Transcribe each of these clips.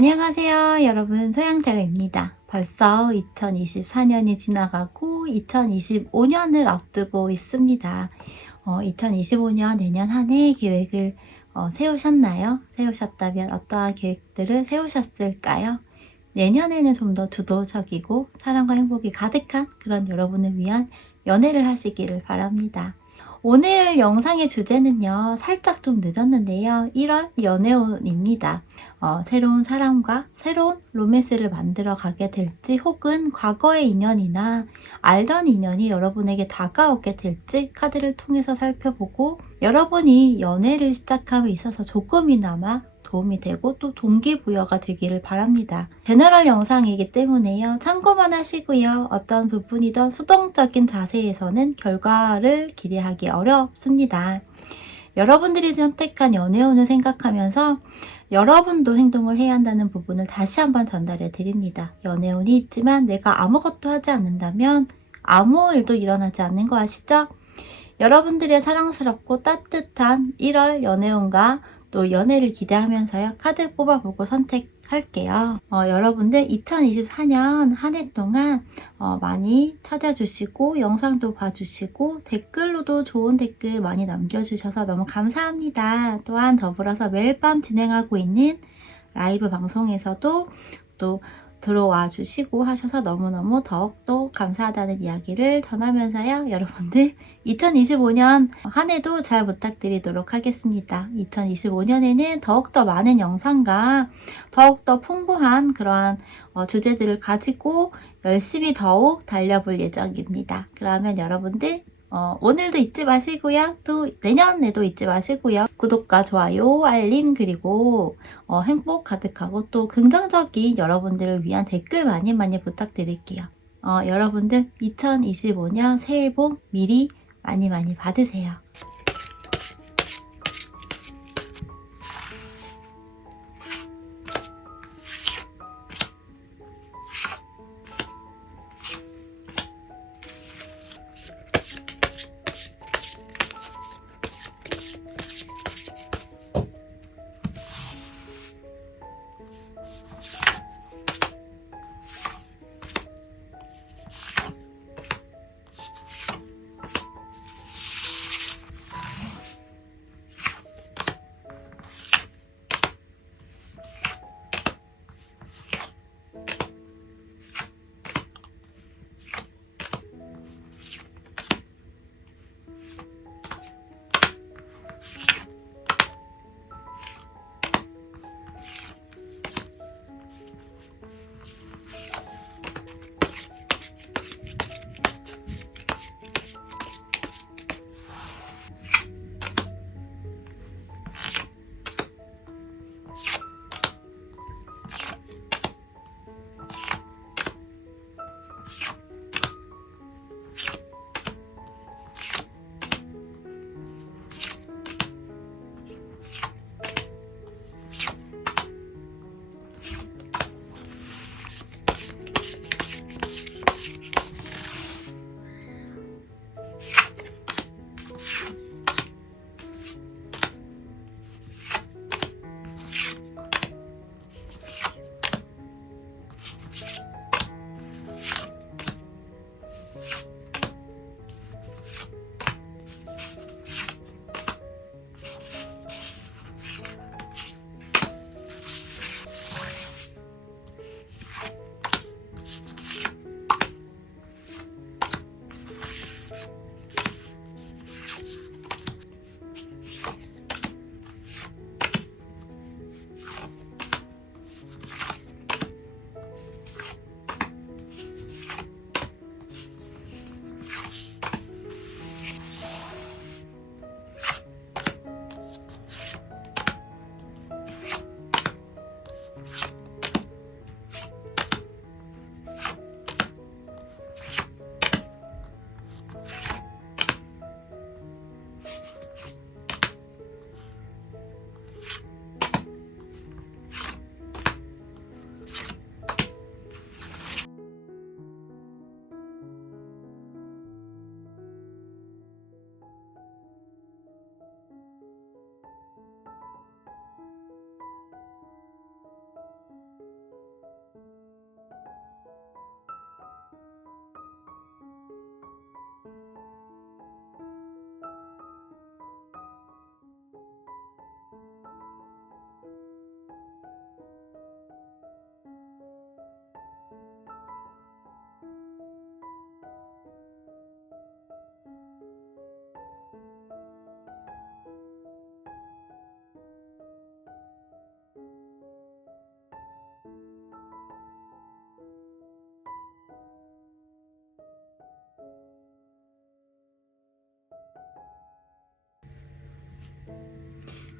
안녕하세요, 여러분. 소양자료입니다. 벌써 2024년이 지나가고 2025년을 앞두고 있습니다. 2025년 내년 한 해 계획을 세우셨나요? 세우셨다면 어떠한 계획들을 세우셨을까요? 내년에는 좀 더 주도적이고 사랑과 행복이 가득한 그런 여러분을 위한 연애를 하시기를 바랍니다. 오늘 영상의 주제는요, 살짝 좀 늦었는데요. 1월 연애운입니다. 새로운 사람과 새로운 로맨스를 만들어 가게 될지, 혹은 과거의 인연이나 알던 인연이 여러분에게 다가오게 될지 카드를 통해서 살펴보고, 여러분이 연애를 시작함에 있어서 조금이나마 도움이 되고 또 동기부여가 되기를 바랍니다. 제너럴 영상이기 때문에요. 참고만 하시고요. 어떤 부분이든 수동적인 자세에서는 결과를 기대하기 어렵습니다. 여러분들이 선택한 연애운을 생각하면서 여러분도 행동을 해야 한다는 부분을 다시 한번 전달해 드립니다. 연애운이 있지만 내가 아무것도 하지 않는다면 아무 일도 일어나지 않는 거 아시죠? 여러분들의 사랑스럽고 따뜻한 1월 연애운과 또 연애를 기대하면서요. 카드 뽑아보고 선택할게요. 여러분들 2024년 한 해 동안 많이 찾아주시고 영상도 봐주시고 댓글로도 좋은 댓글 많이 남겨주셔서 너무 감사합니다. 또한 더불어서 매일 밤 진행하고 있는 라이브 방송에서도 또 들어와 주시고 하셔서 너무너무 더욱더 감사하다는 이야기를 전하면서요. 여러분들 2025년 한 해도 잘 부탁드리도록 하겠습니다. 2025년에는 더욱더 많은 영상과 더욱더 풍부한 그러한 주제들을 가지고 열심히 더욱 달려볼 예정입니다. 그러면 여러분들 오늘도 잊지 마시고요. 또 내년에도 잊지 마시고요. 구독과 좋아요, 알림, 그리고 행복 가득하고 또 긍정적인 여러분들을 위한 댓글 많이 많이 부탁드릴게요. 여러분들 2025년 새해 복 미리 많이 많이 받으세요.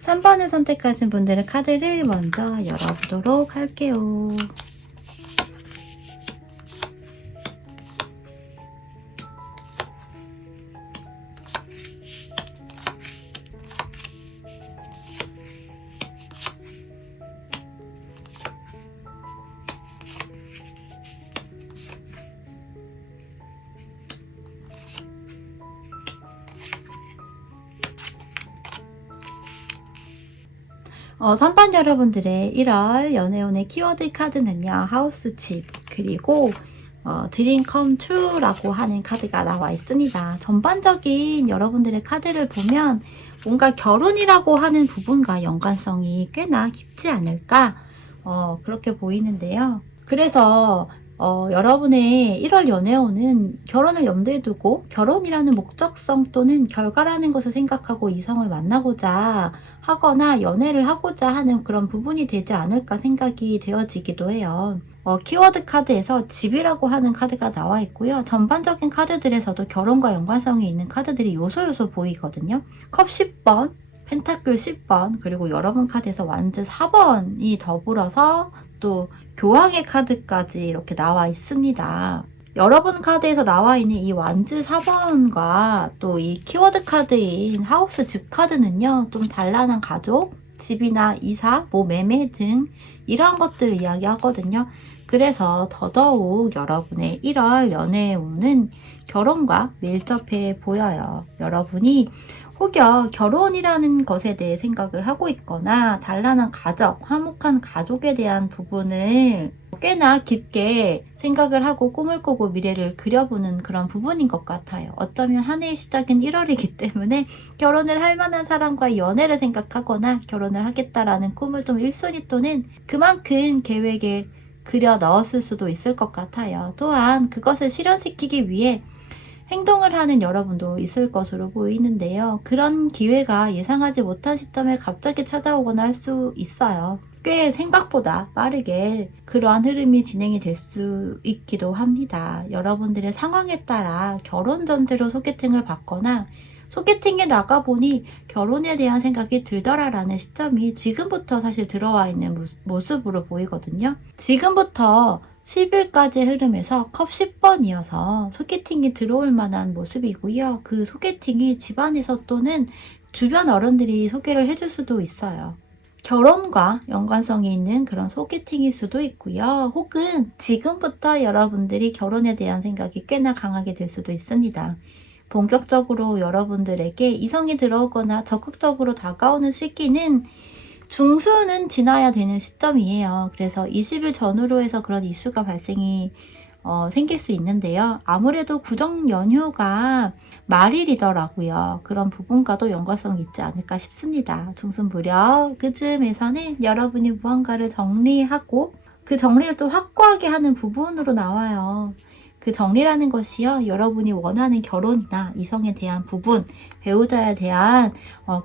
3번을 선택하신 분들의 카드를 먼저 열어보도록 할게요. 선반 여러분들의 1월 연애운의 키워드 카드는요. 하우스 집 그리고 드림 컴 트루라고 하는 카드가 나와 있습니다. 전반적인 여러분들의 카드를 보면 뭔가 결혼이라고 하는 부분과 연관성이 꽤나 깊지 않을까 그렇게 보이는데요. 그래서 여러분의 1월 연애운은 결혼을 염두에 두고 결혼이라는 목적성 또는 결과라는 것을 생각하고 이성을 만나고자 하거나 연애를 하고자 하는 그런 부분이 되지 않을까 생각이 되어지기도 해요. 키워드 카드에서 집이라고 하는 카드가 나와 있고요. 전반적인 카드들에서도 결혼과 연관성이 있는 카드들이 요소 보이거든요. 컵 10번, 펜타클 10번, 그리고 여러분 카드에서 완즈 4번이 더불어서 또 교황의 카드까지 이렇게 나와 있습니다. 여러분 카드에서 나와 있는 이 완즈 4번과 또 이 키워드 카드인 하우스 집 카드는요. 좀 단란한 가족, 집이나 이사, 매매 등 이러한 것들을 이야기하거든요. 그래서 더더욱 여러분의 1월 연애운은 결혼과 밀접해 보여요. 여러분이 혹여 결혼이라는 것에 대해 생각을 하고 있거나 단란한 가족, 화목한 가족에 대한 부분을 꽤나 깊게 생각을 하고 꿈을 꾸고 미래를 그려보는 그런 부분인 것 같아요. 어쩌면 한 해의 시작은 1월이기 때문에 결혼을 할 만한 사람과의 연애를 생각하거나 결혼을 하겠다라는 꿈을 좀 1순위 또는 그만큼 계획에 그려 넣었을 수도 있을 것 같아요. 또한 그것을 실현시키기 위해 행동을 하는 여러분도 있을 것으로 보이는데요. 그런 기회가 예상하지 못한 시점에 갑자기 찾아오거나 할 수 있어요. 꽤 생각보다 빠르게 그러한 흐름이 진행이 될 수 있기도 합니다. 여러분들의 상황에 따라 결혼 전제로 소개팅을 받거나 소개팅에 나가보니 결혼에 대한 생각이 들더라라는 시점이 지금부터 사실 들어와 있는 모습으로 보이거든요. 지금부터 10일까지의 흐름에서 컵 10번이어서 소개팅이 들어올 만한 모습이고요. 그 소개팅이 집안에서 또는 주변 어른들이 소개를 해줄 수도 있어요. 결혼과 연관성이 있는 그런 소개팅일 수도 있고요. 혹은 지금부터 여러분들이 결혼에 대한 생각이 꽤나 강하게 될 수도 있습니다. 본격적으로 여러분들에게 이성이 들어오거나 적극적으로 다가오는 시기는 중수는 지나야 되는 시점이에요. 그래서 20일 전후로 해서 그런 이슈가 발생이 생길 수 있는데요. 아무래도 구정 연휴가 말일이더라고요. 그런 부분과도 연관성이 있지 않을까 싶습니다. 중순 무렵 그쯤에서는 여러분이 무언가를 정리하고 그 정리를 좀 확고하게 하는 부분으로 나와요. 그 정리라는 것이요. 여러분이 원하는 결혼이나 이성에 대한 부분, 배우자에 대한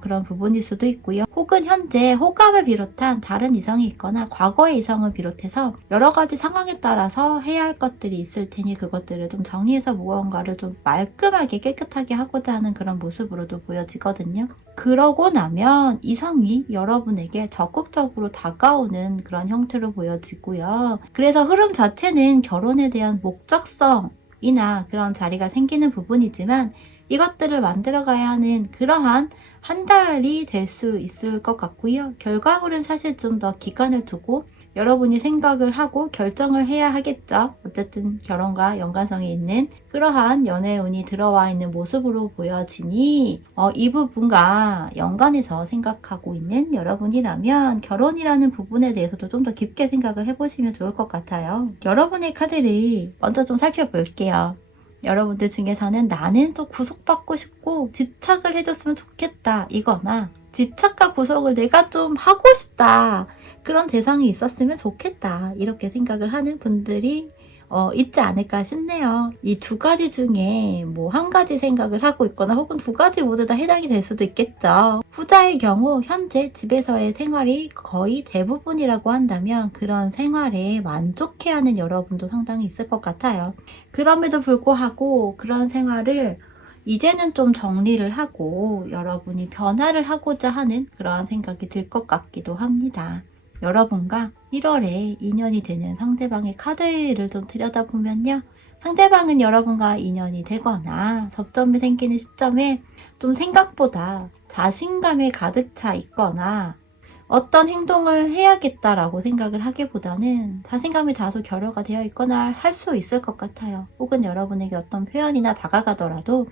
그런 부분일 수도 있고요. 혹은 현재 호감을 비롯한 다른 이성이 있거나 과거의 이성을 비롯해서 여러 가지 상황에 따라서 해야 할 것들이 있을 테니 그것들을 좀 정리해서 무언가를 좀 말끔하게 깨끗하게 하고자 하는 그런 모습으로도 보여지거든요. 그러고 나면 이성이 여러분에게 적극적으로 다가오는 그런 형태로 보여지고요. 그래서 흐름 자체는 결혼에 대한 목적성이나 그런 자리가 생기는 부분이지만 이것들을 만들어가야 하는 그러한 한 달이 될 수 있을 것 같고요. 결과물은 사실 좀 더 기간을 두고 여러분이 생각을 하고 결정을 해야 하겠죠. 어쨌든 결혼과 연관성이 있는 그러한 연애운이 들어와 있는 모습으로 보여지니 이 부분과 연관해서 생각하고 있는 여러분이라면 결혼이라는 부분에 대해서도 좀 더 깊게 생각을 해보시면 좋을 것 같아요. 여러분의 카드를 먼저 좀 살펴볼게요. 여러분들 중에서는 나는 좀 구속받고 싶고 집착을 해줬으면 좋겠다 이거나 집착과 구속을 내가 좀 하고 싶다 그런 대상이 있었으면 좋겠다 이렇게 생각을 하는 분들이 있지 않을까 싶네요. 이 두 가지 중에 뭐 한 가지 생각을 하고 있거나 혹은 두 가지 모두 다 해당이 될 수도 있겠죠. 후자의 경우 현재 집에서의 생활이 거의 대부분이라고 한다면 그런 생활에 만족해하는 여러분도 상당히 있을 것 같아요. 그럼에도 불구하고 그런 생활을 이제는 좀 정리를 하고 여러분이 변화를 하고자 하는 그러한 생각이 들 것 같기도 합니다. 여러분과 1월에 인연이 되는 상대방의 카드를 좀 들여다보면요. 상대방은 여러분과 인연이 되거나 접점이 생기는 시점에 좀 생각보다 자신감에 가득 차 있거나 어떤 행동을 해야겠다라고 생각을 하기보다는 자신감이 다소 결여가 되어 있거나 할 수 있을 것 같아요. 혹은 여러분에게 어떤 표현이나 다가가더라도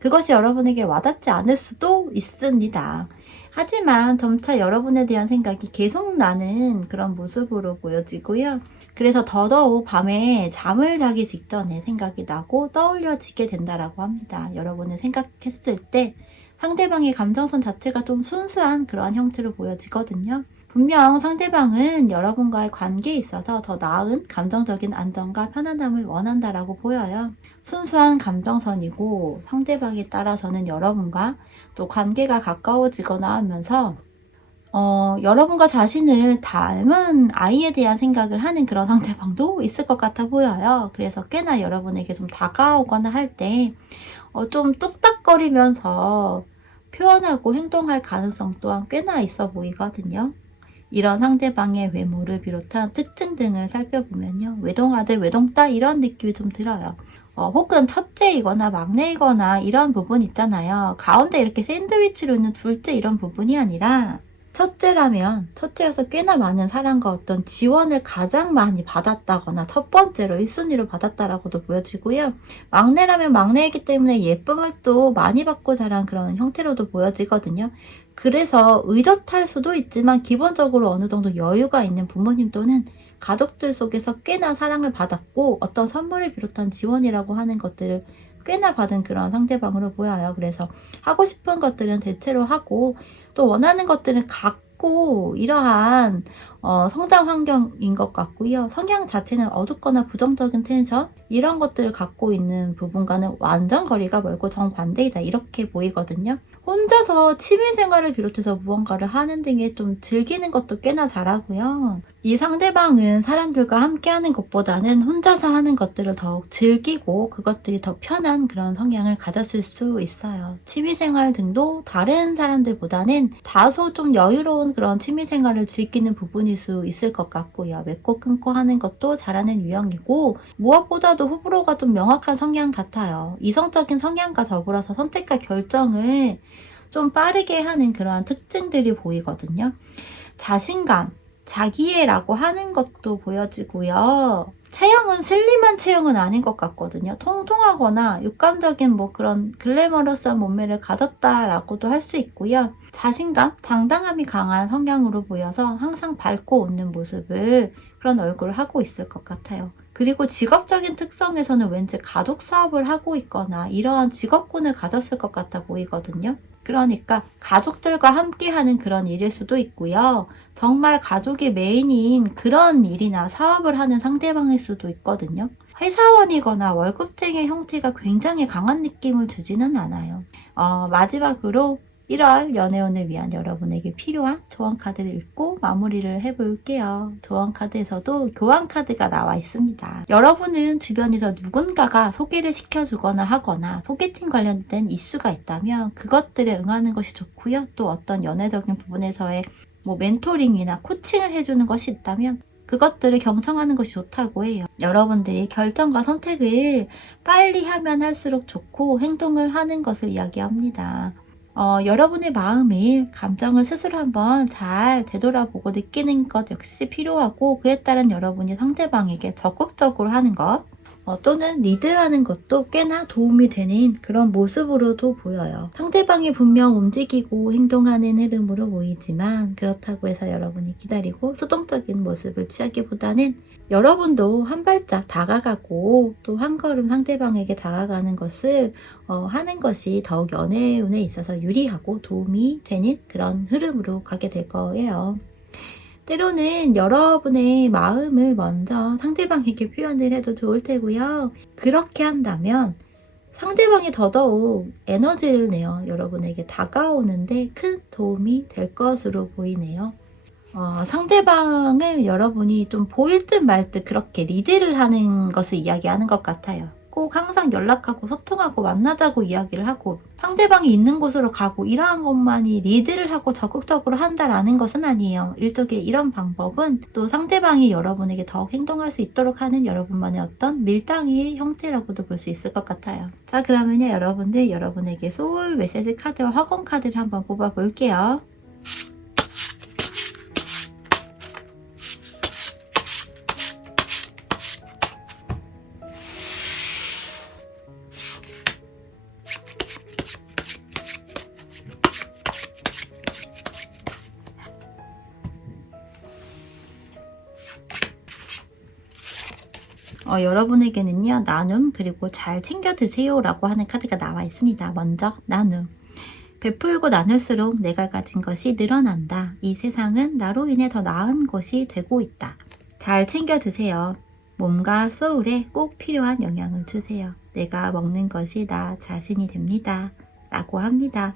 그것이 여러분에게 와닿지 않을 수도 있습니다. 하지만 점차 여러분에 대한 생각이 계속 나는 그런 모습으로 보여지고요. 그래서 더더욱 밤에 잠을 자기 직전에 생각이 나고 떠올려지게 된다라고 합니다. 여러분을 생각했을 때 상대방의 감정선 자체가 좀 순수한 그러한 형태로 보여지거든요. 분명 상대방은 여러분과의 관계에 있어서 더 나은 감정적인 안정과 편안함을 원한다라고 보여요. 순수한 감정선이고 상대방에 따라서는 여러분과 또 관계가 가까워지거나 하면서 여러분과 자신을 닮은 아이에 대한 생각을 하는 그런 상대방도 있을 것 같아 보여요. 그래서 꽤나 여러분에게 좀 다가오거나 할 때 좀 뚝딱거리면서 표현하고 행동할 가능성 또한 꽤나 있어 보이거든요. 이런 상대방의 외모를 비롯한 특징 등을 살펴보면요. 외동아들, 외동딸 이런 느낌이 좀 들어요. 혹은 첫째이거나 막내이거나 이런 부분 있잖아요. 가운데 이렇게 샌드위치로 있는 둘째 이런 부분이 아니라 첫째라면 첫째여서 꽤나 많은 사랑과 어떤 지원을 가장 많이 받았다거나 첫 번째로 1순위로 받았다라고도 보여지고요. 막내라면 막내이기 때문에 예쁨을 또 많이 받고 자란 그런 형태로도 보여지거든요. 그래서 의젓할 수도 있지만 기본적으로 어느 정도 여유가 있는 부모님 또는 가족들 속에서 꽤나 사랑을 받았고 어떤 선물을 비롯한 지원이라고 하는 것들을 꽤나 받은 그런 상대방으로 보여요. 그래서 하고 싶은 것들은 대체로 하고 또 원하는 것들은 갖고 이러한 성장 환경인 것 같고요. 성향 자체는 어둡거나 부정적인 텐션 이런 것들을 갖고 있는 부분과는 완전 거리가 멀고 정반대이다 이렇게 보이거든요. 혼자서 취미생활을 비롯해서 무언가를 하는 등에 좀 즐기는 것도 꽤나 잘하고요. 이 상대방은 사람들과 함께하는 것보다는 혼자서 하는 것들을 더욱 즐기고 그것들이 더 편한 그런 성향을 가졌을 수 있어요. 취미생활 등도 다른 사람들보다는 다소 좀 여유로운 그런 취미생활을 즐기는 부분일 수 있을 것 같고요. 맺고 끊고 하는 것도 잘하는 유형이고 무엇보다도 호불호가 좀 명확한 성향 같아요. 이성적인 성향과 더불어서 선택과 결정을 좀 빠르게 하는 그런 특징들이 보이거든요. 자신감, 자기애라고 하는 것도 보여지고요. 체형은 슬림한 체형은 아닌 것 같거든요. 통통하거나 육감적인 뭐 그런 글래머러스한 몸매를 가졌다라고도 할 수 있고요. 자신감, 당당함이 강한 성향으로 보여서 항상 밝고 웃는 모습을 그런 얼굴을 하고 있을 것 같아요. 그리고 직업적인 특성에서는 왠지 가족 사업을 하고 있거나 이러한 직업군을 가졌을 것 같아 보이거든요. 그러니까 가족들과 함께하는 그런 일일 수도 있고요. 정말 가족이 메인인 그런 일이나 사업을 하는 상대방일 수도 있거든요. 회사원이거나 월급쟁이 형태가 굉장히 강한 느낌을 주지는 않아요. 마지막으로 1월 연애운을 위한 여러분에게 필요한 조언 카드를 읽고 마무리를 해볼게요. 조언 카드에서도 교환 카드가 나와 있습니다. 여러분은 주변에서 누군가가 소개를 시켜주거나 하거나 소개팅 관련된 이슈가 있다면 그것들에 응하는 것이 좋고요. 또 어떤 연애적인 부분에서의 뭐 멘토링이나 코칭을 해주는 것이 있다면 그것들을 경청하는 것이 좋다고 해요. 여러분들이 결정과 선택을 빨리 하면 할수록 좋고 행동을 하는 것을 이야기합니다. 여러분의 마음이 감정을 스스로 한번 잘 되돌아보고 느끼는 것 역시 필요하고 그에 따른 여러분이 상대방에게 적극적으로 하는 것 또는 리드하는 것도 꽤나 도움이 되는 그런 모습으로도 보여요. 상대방이 분명 움직이고 행동하는 흐름으로 보이지만 그렇다고 해서 여러분이 기다리고 수동적인 모습을 취하기보다는 여러분도 한 발짝 다가가고 또 한 걸음 상대방에게 다가가는 것을 하는 것이 더욱 연애운에 있어서 유리하고 도움이 되는 그런 흐름으로 가게 될 거예요. 때로는 여러분의 마음을 먼저 상대방에게 표현을 해도 좋을 테고요. 그렇게 한다면 상대방이 더더욱 에너지를 내어 여러분에게 다가오는데 큰 도움이 될 것으로 보이네요. 상대방을 여러분이 좀 보일 듯 말 듯 그렇게 리드를 하는 것을 이야기하는 것 같아요. 꼭 항상 연락하고 소통하고 만나자고 이야기를 하고 상대방이 있는 곳으로 가고 이러한 것만이 리드를 하고 적극적으로 한다라는 것은 아니에요. 일종의 이런 방법은 또 상대방이 여러분에게 더욱 행동할 수 있도록 하는 여러분만의 어떤 밀당의 형태라고도 볼 수 있을 것 같아요. 자, 그러면요, 여러분들 여러분에게 소울 메시지 카드와 화공 카드를 한번 뽑아 볼게요. 여러분에게는요, 나눔 그리고 잘 챙겨 드세요 라고 하는 카드가 나와 있습니다. 먼저 나눔. 베풀고 나눌수록 내가 가진 것이 늘어난다. 이 세상은 나로 인해 더 나은 곳이 되고 있다. 잘 챙겨 드세요. 몸과 소울에 꼭 필요한 영양을 주세요. 내가 먹는 것이 나 자신이 됩니다. 라고 합니다.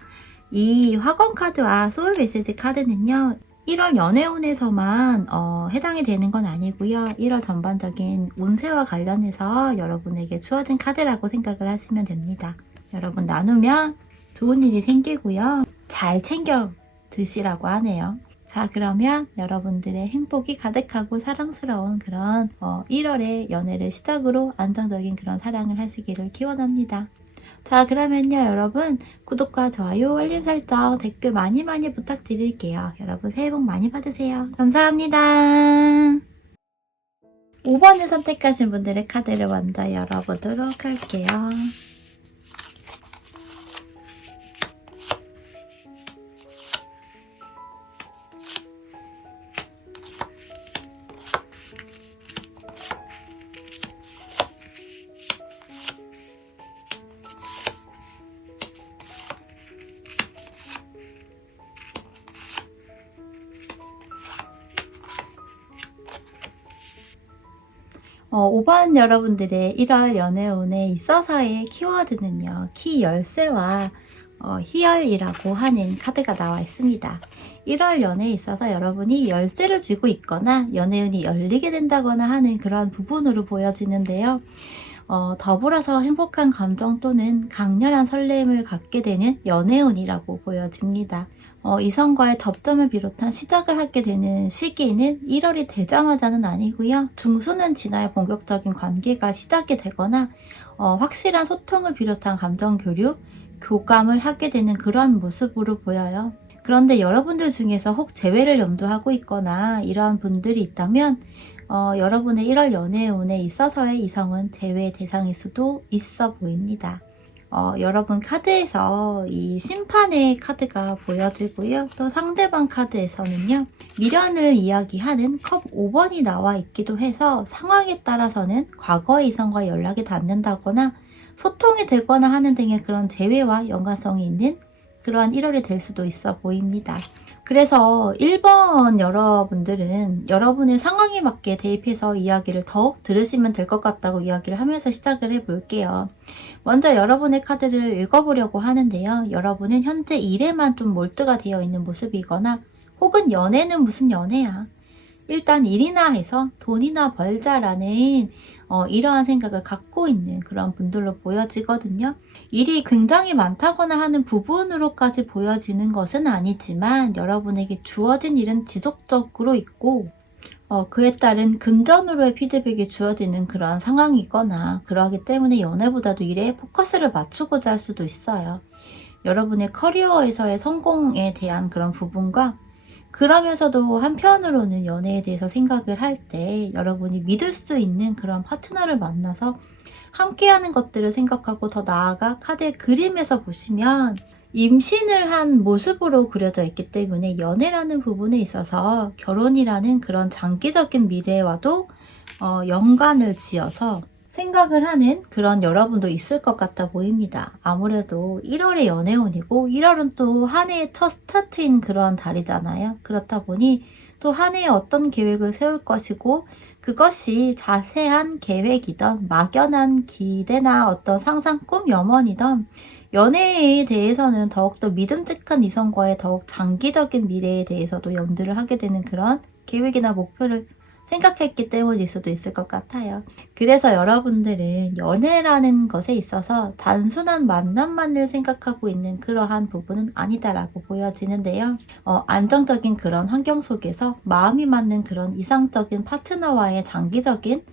이 화건 카드와 소울 메시지 카드는요, 1월 연애운에서만 해당이 되는 건 아니고요. 1월 전반적인 운세와 관련해서 여러분에게 주어진 카드라고 생각을 하시면 됩니다. 여러분 나누면 좋은 일이 생기고요. 잘 챙겨 드시라고 하네요. 자, 그러면 여러분들의 행복이 가득하고 사랑스러운 그런 1월의 연애를 시작으로 안정적인 그런 사랑을 하시기를 기원합니다. 자, 그러면요, 여러분 구독과 좋아요, 알림 설정, 댓글 많이 부탁드릴게요. 여러분 새해 복 많이 받으세요. 감사합니다. 5번을 선택하신 분들의 카드를 먼저 열어보도록 할게요. 오 5번 여러분들의 1월 연애운에 있어서의 키워드는요, 키 열쇠와 희열이라고 하는 카드가 나와 있습니다. 1월 연애에 있어서 여러분이 열쇠를 쥐고 있거나 연애운이 열리게 된다거나 하는 그런 부분으로 보여지는데요. 더불어서 행복한 감정 또는 강렬한 설렘을 갖게 되는 연애운이라고 보여집니다. 이성과의 접점을 비롯한 시작을 하게 되는 시기는 1월이 되자마자는 아니고요. 중순은 지나야 본격적인 관계가 시작이 되거나 확실한 소통을 비롯한 감정 교류, 교감을 하게 되는 그런 모습으로 보여요. 그런데 여러분들 중에서 혹 재회를 염두하고 있거나 이러한 분들이 있다면 여러분의 1월 연애운에 있어서의 이성은 재회 대상일 수도 있어 보입니다. 여러분 카드에서 이 심판의 카드가 보여지고요. 또 상대방 카드에서는요, 미련을 이야기하는 컵 5번이 나와 있기도 해서 상황에 따라서는 과거의 이성과 연락이 닿는다거나 소통이 되거나 하는 등의 그런 재회와 연관성이 있는 그러한 1월이 될 수도 있어 보입니다. 그래서 1번 여러분들은 여러분의 상황에 맞게 대입해서 이야기를 더욱 들으시면 될 것 같다고 이야기를 하면서 시작을 해볼게요. 먼저 여러분의 카드를 읽어보려고 하는데요. 여러분은 현재 일에만 좀 몰두가 되어 있는 모습이거나 혹은 연애는 무슨 연애야. 일단 일이나 해서 돈이나 벌자라는 이러한 생각을 갖고 있는 그런 분들로 보여지거든요. 일이 굉장히 많다거나 하는 부분으로까지 보여지는 것은 아니지만 여러분에게 주어진 일은 지속적으로 있고 그에 따른 금전으로의 피드백이 주어지는 그런 상황이거나 그러하기 때문에 연애보다도 일에 포커스를 맞추고자 할 수도 있어요. 여러분의 커리어에서의 성공에 대한 그런 부분과 그러면서도 한편으로는 연애에 대해서 생각을 할 때 여러분이 믿을 수 있는 그런 파트너를 만나서 함께하는 것들을 생각하고 더 나아가 카드의 그림에서 보시면 임신을 한 모습으로 그려져 있기 때문에 연애라는 부분에 있어서 결혼이라는 그런 장기적인 미래와도 연관을 지어서 생각을 하는 그런 여러분도 있을 것 같아 보입니다. 아무래도 1월의 연애운이고 1월은 또 한 해의 첫 스타트인 그런 달이잖아요. 그렇다 보니 또 한 해에 어떤 계획을 세울 것이고 그것이 자세한 계획이던 막연한 기대나 어떤 상상 꿈 염원이던 연애에 대해서는 더욱더 믿음직한 이성과의 더욱 장기적인 미래에 대해서도 염두를 하게 되는 그런 계획이나 목표를 생각했기 때문일 수도 있을 것 같아요. 그래서 여러분들은 연애라는 것에 있어서 단순한 만남만을 생각하고 있는 그러한 부분은 아니다라고 보여지는데요. 안정적인 그런 환경 속에서 마음이 맞는 그런 이상적인 파트너와의 장기적인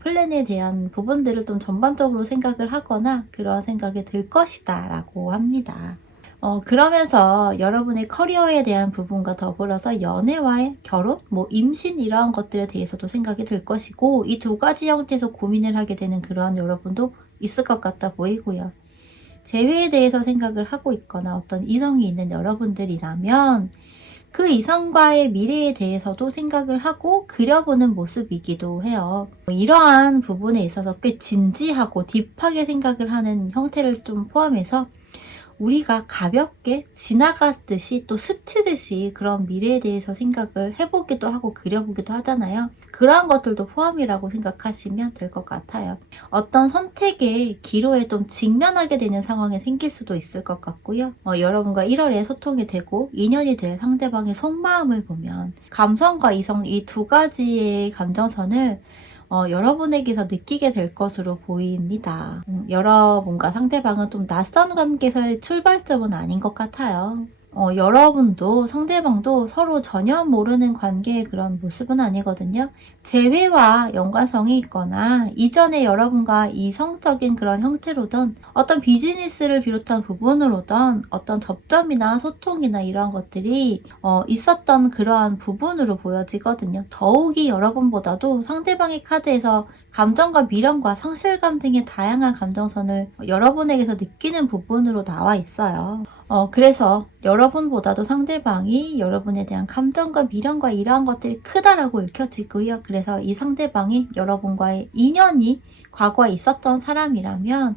플랜에 대한 부분들을 좀 전반적으로 생각을 하거나 그런 생각이 들 것이다 라고 합니다. 그러면서 여러분의 커리어에 대한 부분과 더불어서 연애와의 결혼, 임신 이러한 것들에 대해서도 생각이 들 것이고 이 두 가지 형태에서 고민을 하게 되는 그러한 여러분도 있을 것 같아 보이고요. 재회에 대해서 생각을 하고 있거나 어떤 이성이 있는 여러분들이라면 그 이성과의 미래에 대해서도 생각을 하고 그려보는 모습이기도 해요. 이러한 부분에 있어서 꽤 진지하고 딥하게 생각을 하는 형태를 좀 포함해서 우리가 가볍게 지나갔듯이 또 스치듯이 그런 미래에 대해서 생각을 해보기도 하고 그려보기도 하잖아요. 그러한 것들도 포함이라고 생각하시면 될 것 같아요. 어떤 선택의 기로에 좀 직면하게 되는 상황이 생길 수도 있을 것 같고요. 여러분과 1월에 소통이 되고 인연이 될 상대방의 속마음을 보면 감성과 이성 이 두 가지의 감정선을 여러분에게서 느끼게 될 것으로 보입니다. 여러분과 상대방은 좀 낯선 관계에서의 출발점은 아닌 것 같아요. 여러분도 상대방도 서로 전혀 모르는 관계의 그런 모습은 아니거든요. 재회와 연관성이 있거나 이전에 여러분과 이성적인 그런 형태로든 어떤 비즈니스를 비롯한 부분으로든 어떤 접점이나 소통이나 이러한 것들이 있었던 그러한 부분으로 보여지거든요. 더욱이 여러분보다도 상대방의 카드에서 감정과 미련과 상실감 등의 다양한 감정선을 여러분에게서 느끼는 부분으로 나와 있어요. 그래서 여러분보다도 상대방이 여러분에 대한 감정과 미련과 이러한 것들이 크다라고 읽혀지고요. 그래서 이 상대방이 여러분과의 인연이 과거에 있었던 사람이라면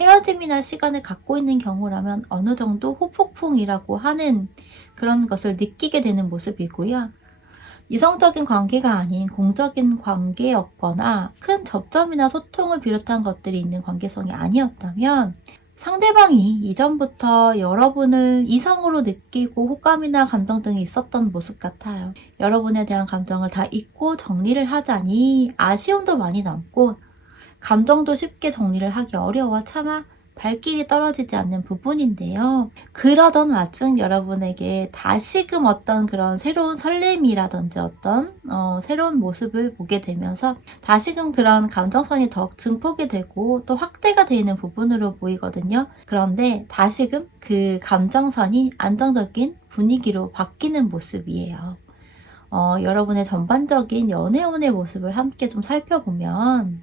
헤어짐이나 시간을 갖고 있는 경우라면 어느 정도 후폭풍이라고 하는 그런 것을 느끼게 되는 모습이고요. 이성적인 관계가 아닌 공적인 관계였거나 큰 접점이나 소통을 비롯한 것들이 있는 관계성이 아니었다면 상대방이 이전부터 여러분을 이성으로 느끼고 호감이나 감정 등이 있었던 모습 같아요. 여러분에 대한 감정을 다 잊고 정리를 하자니 아쉬움도 많이 남고 감정도 쉽게 정리를 하기 어려워 차마 발길이 떨어지지 않는 부분인데요. 그러던 와중 여러분에게 다시금 어떤 그런 새로운 설렘이라든지 어떤 새로운 모습을 보게 되면서 다시금 그런 감정선이 더 증폭이 되고 또 확대가 되는 부분으로 보이거든요. 그런데 다시금 그 감정선이 안정적인 분위기로 바뀌는 모습이에요. 여러분의 전반적인 연애운의 모습을 함께 좀 살펴보면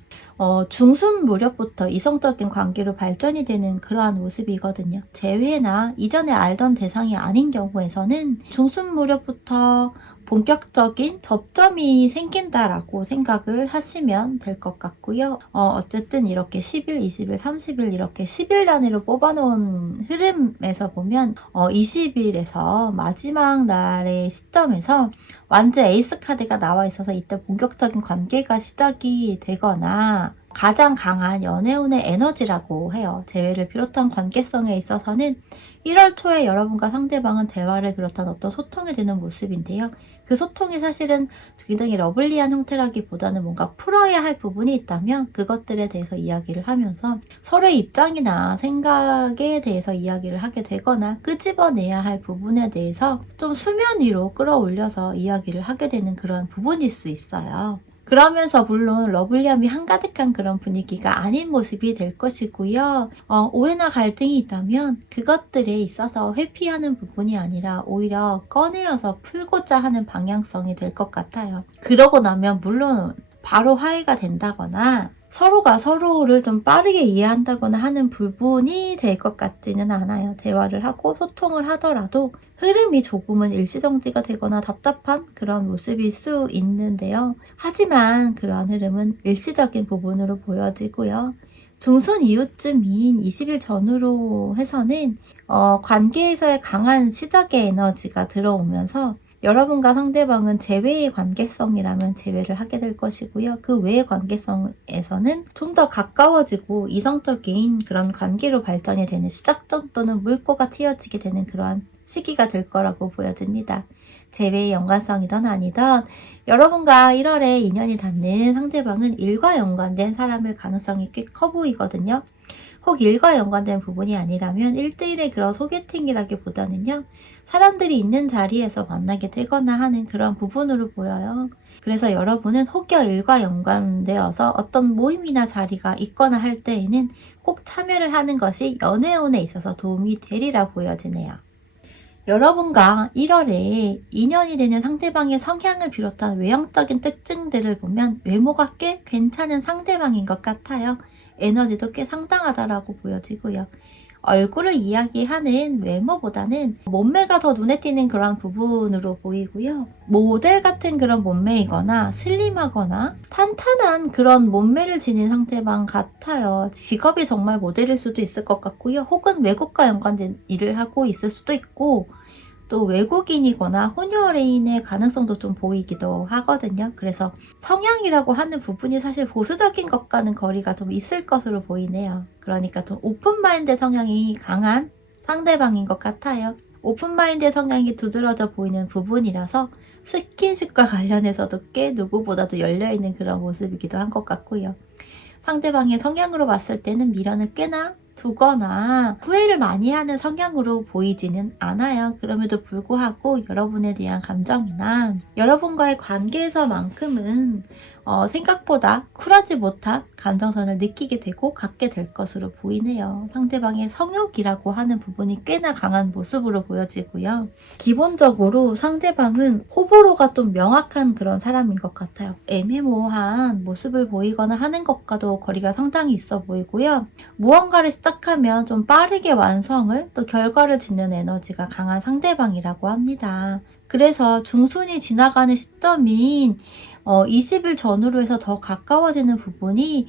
중순 무렵부터 이성적인 관계로 발전이 되는 그러한 모습이거든요. 재회나 이전에 알던 대상이 아닌 경우에서는 중순 무렵부터 본격적인 접점이 생긴다라고 생각을 하시면 될 것 같고요. 어쨌든 이렇게 10일, 20일, 30일 이렇게 10일 단위로 뽑아놓은 흐름에서 보면 20일에서 마지막 날의 시점에서 완전 에이스 카드가 나와 있어서 이때 본격적인 관계가 시작이 되거나 가장 강한 연애운의 에너지라고 해요. 재회를 비롯한 관계성에 있어서는 1월 초에 여러분과 상대방은 대화를 비롯한 어떤 소통이 되는 모습인데요. 그 소통이 사실은 굉장히 러블리한 형태라기보다는 뭔가 풀어야 할 부분이 있다면 그것들에 대해서 이야기를 하면서 서로의 입장이나 생각에 대해서 이야기를 하게 되거나 끄집어내야 할 부분에 대해서 좀 수면 위로 끌어올려서 이야기를 하게 되는 그런 부분일 수 있어요. 그러면서 물론 러블리함이 한가득한 그런 분위기가 아닌 모습이 될 것이고요. 오해나 갈등이 있다면 그것들에 있어서 회피하는 부분이 아니라 오히려 꺼내어서 풀고자 하는 방향성이 될 것 같아요. 그러고 나면 물론 바로 화해가 된다거나 서로가 서로를 좀 빠르게 이해한다거나 하는 부분이 될 것 같지는 않아요. 대화를 하고 소통을 하더라도 흐름이 조금은 일시정지가 되거나 답답한 그런 모습일 수 있는데요. 하지만 그러한 흐름은 일시적인 부분으로 보여지고요. 중순 이후쯤인 20일 전후로 해서는 관계에서의 강한 시작의 에너지가 들어오면서 여러분과 상대방은 재회의 관계성이라면 재회를 하게 될 것이고요. 그 외의 관계성에서는 좀 더 가까워지고 이성적인 그런 관계로 발전이 되는 시작점 또는 물꼬가 트여지게 되는 그러한 시기가 될 거라고 보여집니다. 재회의 연관성이든 아니든 여러분과 1월에 인연이 닿는 상대방은 일과 연관된 사람일 가능성이 꽤 커 보이거든요. 혹 일과 연관된 부분이 아니라면 1대1의 그런 소개팅이라기보다는요. 사람들이 있는 자리에서 만나게 되거나 하는 그런 부분으로 보여요. 그래서 여러분은 혹여 일과 연관되어서 어떤 모임이나 자리가 있거나 할 때에는 꼭 참여를 하는 것이 연애운에 있어서 도움이 되리라 보여지네요. 여러분과 1월에 인연이 되는 상대방의 성향을 비롯한 외형적인 특징들을 보면 외모가 꽤 괜찮은 상대방인 것 같아요. 에너지도 꽤 상당하다라고 보여지고요. 얼굴을 이야기하는 외모보다는 몸매가 더 눈에 띄는 그런 부분으로 보이고요. 모델 같은 그런 몸매이거나 슬림하거나 탄탄한 그런 몸매를 지닌 상대방 같아요. 직업이 정말 모델일 수도 있을 것 같고요. 혹은 외국과 연관된 일을 하고 있을 수도 있고 또 외국인이거나 혼혈인의 가능성도 좀 보이기도 하거든요. 그래서 성향이라고 하는 부분이 사실 보수적인 것과는 거리가 좀 있을 것으로 보이네요. 그러니까 좀 오픈마인드 성향이 강한 상대방인 것 같아요. 오픈마인드 성향이 두드러져 보이는 부분이라서 스킨십과 관련해서도 꽤 누구보다도 열려있는 그런 모습이기도 한 것 같고요. 상대방의 성향으로 봤을 때는 미련을 꽤나 두거나 후회를 많이 하는 성향으로 보이지는 않아요. 그럼에도 불구하고 여러분에 대한 감정이나 여러분과의 관계에서만큼은 생각보다 쿨하지 못한 감정선을 느끼게 되고 갖게 될 것으로 보이네요. 상대방의 성욕이라고 하는 부분이 꽤나 강한 모습으로 보여지고요. 기본적으로 상대방은 호불호가 좀 명확한 그런 사람인 것 같아요. 애매모호한 모습을 보이거나 하는 것과도 거리가 상당히 있어 보이고요. 무언가를 시작하면 좀 빠르게 완성을 또 결과를 짓는 에너지가 강한 상대방이라고 합니다. 그래서 중순이 지나가는 시점인 20일 전후로 해서 더 가까워지는 부분이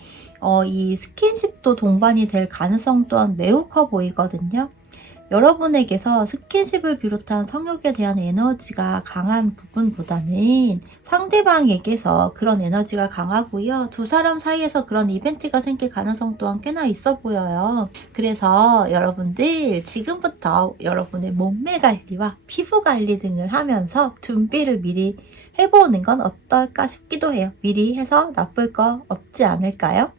이 스킨십도 동반이 될 가능성 또한 매우 커 보이거든요. 여러분에게서 스킨십을 비롯한 성욕에 대한 에너지가 강한 부분보다는 상대방에게서 그런 에너지가 강하고요. 두 사람 사이에서 그런 이벤트가 생길 가능성 또한 꽤나 있어 보여요. 그래서 여러분들 지금부터 여러분의 몸매 관리와 피부 관리 등을 하면서 준비를 미리 해보는 건 어떨까 싶기도 해요. 미리 해서 나쁠 거 없지 않을까요?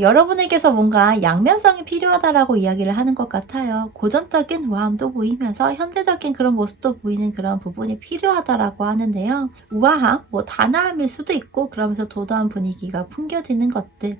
여러분에게서 뭔가 양면성이 필요하다라고 이야기를 하는 것 같아요. 고전적인 우아함도 보이면서 현재적인 그런 모습도 보이는 그런 부분이 필요하다라고 하는데요. 우아함, 단아함일 수도 있고 그러면서 도도한 분위기가 풍겨지는 것들.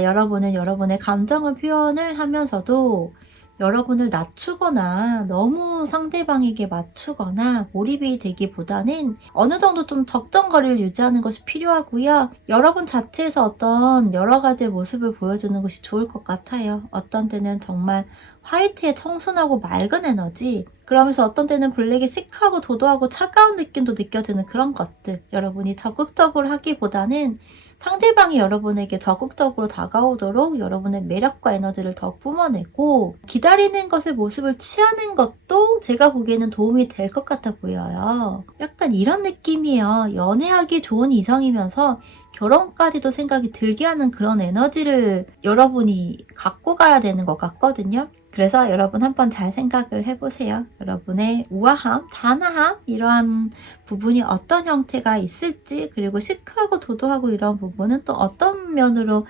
여러분은 여러분의 감정을 표현을 하면서도 여러분을 낮추거나 너무 상대방에게 맞추거나 몰입이 되기보다는 어느 정도 좀 적정거리를 유지하는 것이 필요하고요. 여러분 자체에서 어떤 여러 가지의 모습을 보여주는 것이 좋을 것 같아요. 어떤 때는 정말 화이트의 청순하고 맑은 에너지, 그러면서 어떤 때는 블랙이 시크하고 도도하고 차가운 느낌도 느껴지는 그런 것들. 여러분이 적극적으로 하기보다는 상대방이 여러분에게 적극적으로 다가오도록 여러분의 매력과 에너지를 더 뿜어내고 기다리는 것의 모습을 취하는 것도 제가 보기에는 도움이 될 것 같아 보여요. 약간 이런 느낌이에요. 연애하기 좋은 이성이면서 결혼까지도 생각이 들게 하는 그런 에너지를 여러분이 갖고 가야 되는 것 같거든요. 그래서 여러분 한번 잘 생각을 해보세요. 여러분의 우아함, 단아함 이러한 부분이 어떤 형태가 있을지, 그리고 시크하고 도도하고 이런 부분은 또 어떤 면으로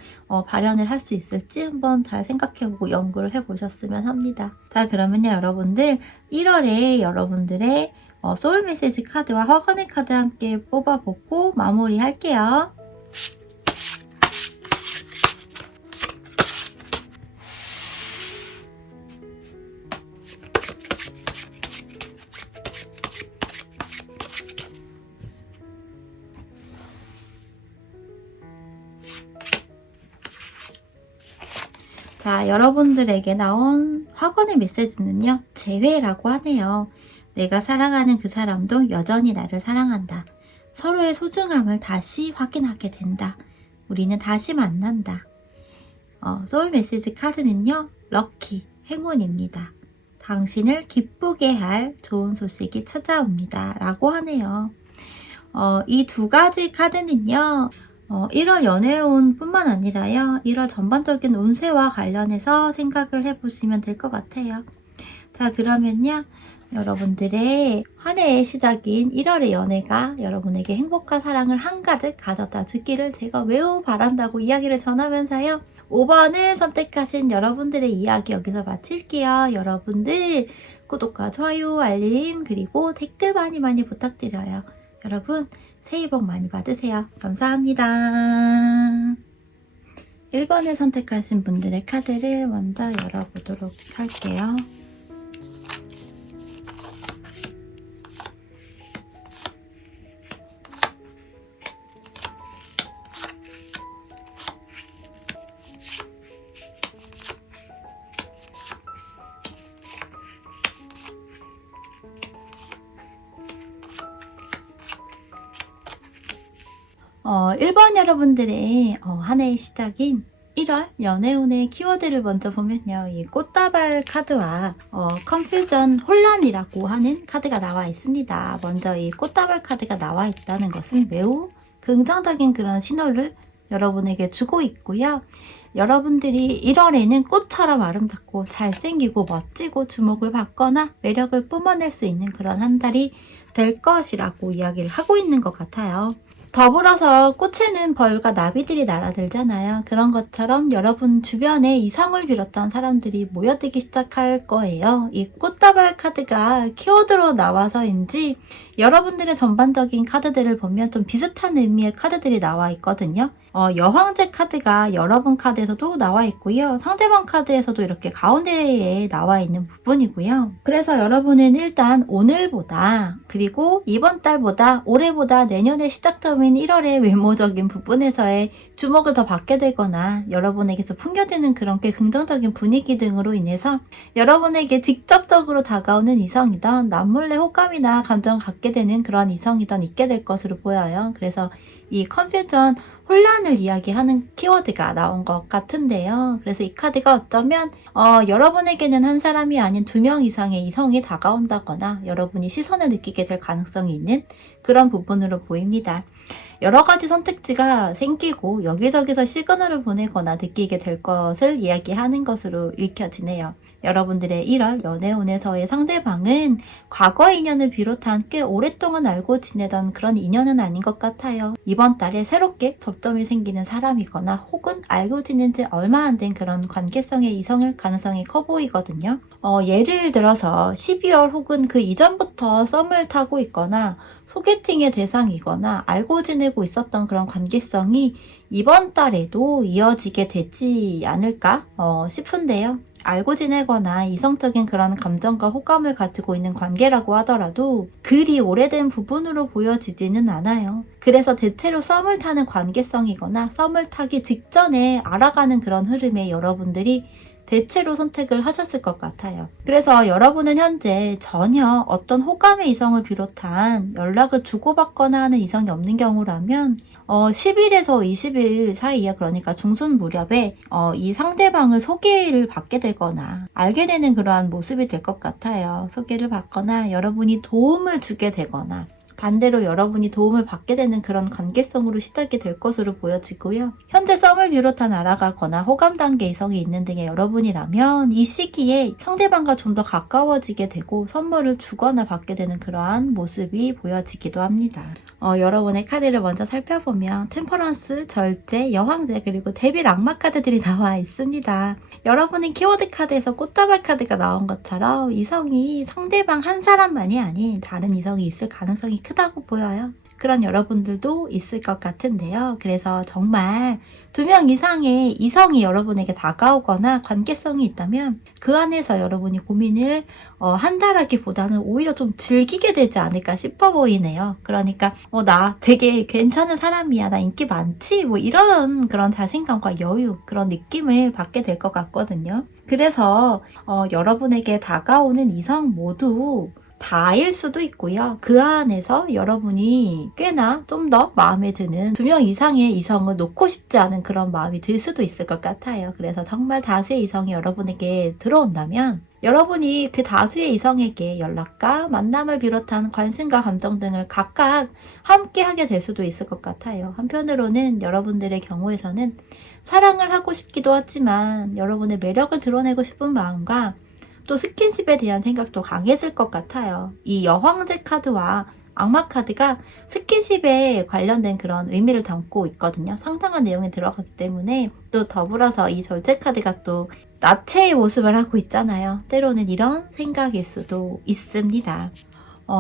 발현을 할 수 있을지 한번 잘 생각해보고 연구를 해보셨으면 합니다. 자, 그러면요 여러분들 1월에 여러분들의 소울 메시지 카드와 화관의 카드 함께 뽑아보고 마무리할게요. 자, 여러분들에게 나온 화관의 메시지는요. 재회라고 하네요. 내가 사랑하는 그 사람도 여전히 나를 사랑한다. 서로의 소중함을 다시 확인하게 된다. 우리는 다시 만난다. 소울 메시지 카드는요. 럭키, 행운입니다. 당신을 기쁘게 할 좋은 소식이 찾아옵니다. 라고 하네요. 이 두 가지 카드는요. 1월 연애운 뿐만 아니라요. 1월 전반적인 운세와 관련해서 생각을 해보시면 될 것 같아요. 자, 그러면요. 여러분들의 한 해의 시작인 1월의 연애가 여러분에게 행복한 사랑을 한가득 가져다 주기를 제가 매우 바란다고 이야기를 전하면서요. 5번을 선택하신 여러분들의 이야기 여기서 마칠게요. 여러분들 구독과 좋아요, 알림, 그리고 댓글 많이 많이 부탁드려요. 여러분 새해 복 많이 받으세요. 감사합니다. 1번을 선택하신 분들의 카드를 먼저 열어보도록 할게요. 어, 1번 여러분들의 한 해의 시작인 1월 연애운의 키워드를 먼저 보면요. 이 꽃다발 카드와 컨퓨전 혼란이라고 하는 카드가 나와 있습니다. 먼저 이 꽃다발 카드가 나와 있다는 것은 매우 긍정적인 그런 신호를 여러분에게 주고 있고요. 여러분들이 1월에는 꽃처럼 아름답고 잘생기고 멋지고 주목을 받거나 매력을 뿜어낼 수 있는 그런 한 달이 될 것이라고 이야기를 하고 있는 것 같아요. 더불어서 꽃에는 벌과 나비들이 날아들잖아요. 그런 것처럼 여러분 주변에 이성을 비롯한 사람들이 모여들기 시작할 거예요. 이 꽃다발 카드가 키워드로 나와서인지 여러분들의 전반적인 카드들을 보면 좀 비슷한 의미의 카드들이 나와 있거든요. 여황제 카드가 여러분 카드에서도 나와 있고요. 상대방 카드에서도 이렇게 가운데에 나와 있는 부분이고요. 그래서 여러분은 일단 오늘보다 그리고 이번 달보다 올해보다 내년의 시작점인 1월의 외모적인 부분에서의 주목을 더 받게 되거나 여러분에게서 풍겨지는 그런 게 긍정적인 분위기 등으로 인해서 여러분에게 직접적으로 다가오는 이성이든 남몰래 호감이나 감정을 갖게 되는 그런 이성이든 있게 될 것으로 보여요. 그래서 이 컨퓨전 혼란을 이야기하는 키워드가 나온 것 같은데요. 그래서 이 카드가 어쩌면 여러분에게는 한 사람이 아닌 2명 이상의 이성이 다가온다거나 여러분이 시선을 느끼게 될 가능성이 있는 그런 부분으로 보입니다. 여러 가지 선택지가 생기고 여기저기서 시그널을 보내거나 느끼게 될 것을 이야기하는 것으로 읽혀지네요. 여러분들의 1월 연애운에서의 상대방은 과거 인연을 비롯한 꽤 오랫동안 알고 지내던 그런 인연은 아닌 것 같아요. 이번 달에 새롭게 접점이 생기는 사람이거나 혹은 알고 지낸 지 얼마 안 된 그런 관계성의 이성일 가능성이 커 보이거든요. 예를 들어서 12월 혹은 그 이전부터 썸을 타고 있거나 소개팅의 대상이거나 알고 지내고 있었던 그런 관계성이 이번 달에도 이어지게 되지 않을까 싶은데요. 알고 지내거나 이성적인 그런 감정과 호감을 가지고 있는 관계라고 하더라도 그리 오래된 부분으로 보여지지는 않아요. 그래서 대체로 썸을 타는 관계성이거나 썸을 타기 직전에 알아가는 그런 흐름에 여러분들이 대체로 선택을 하셨을 것 같아요. 그래서 여러분은 현재 전혀 어떤 호감의 이성을 비롯한 연락을 주고받거나 하는 이성이 없는 경우라면 10일에서 20일 사이에, 그러니까 중순 무렵에 이 상대방을 소개를 받게 되거나 알게 되는 그러한 모습이 될 것 같아요. 소개를 받거나 여러분이 도움을 주게 되거나 반대로 여러분이 도움을 받게 되는 그런 관계성으로 시작이 될 것으로 보여지고요. 현재 썸을 비롯한 알아가거나 호감 단계 이성이 있는 등의 여러분이라면 이 시기에 상대방과 좀 더 가까워지게 되고 선물을 주거나 받게 되는 그러한 모습이 보여지기도 합니다. 여러분의 카드를 먼저 살펴보면 템퍼런스, 절제, 여황제, 그리고 데빌 악마 카드들이 나와 있습니다. 여러분이 키워드 카드에서 꽃다발 카드가 나온 것처럼 이성이 상대방 한 사람만이 아닌 다른 이성이 있을 가능성이 크다고 보여요. 그런 여러분들도 있을 것 같은데요. 그래서 정말 2명 이상의 이성이 여러분에게 다가오거나 관계성이 있다면 그 안에서 여러분이 고민을 한다라기보다는 오히려 좀 즐기게 되지 않을까 싶어 보이네요. 그러니까 나 되게 괜찮은 사람이야, 나 인기 많지, 뭐 이런 그런 자신감과 여유, 그런 느낌을 받게 될 것 같거든요. 그래서 여러분에게 다가오는 이성 모두 다일 수도 있고요. 그 안에서 여러분이 꽤나 좀 더 마음에 드는 2명 이상의 이성을 놓고 싶지 않은 그런 마음이 들 수도 있을 것 같아요. 그래서 정말 다수의 이성이 여러분에게 들어온다면 여러분이 그 다수의 이성에게 연락과 만남을 비롯한 관심과 감정 등을 각각 함께 하게 될 수도 있을 것 같아요. 한편으로는 여러분들의 경우에서는 사랑을 하고 싶기도 하지만 여러분의 매력을 드러내고 싶은 마음과 또 스킨십에 대한 생각도 강해질 것 같아요. 이 여황제 카드와 악마 카드가 스킨십에 관련된 그런 의미를 담고 있거든요. 상당한 내용이 들어가기 때문에 또 더불어서 이 절제 카드가 또 나체의 모습을 하고 있잖아요. 때로는 이런 생각일 수도 있습니다.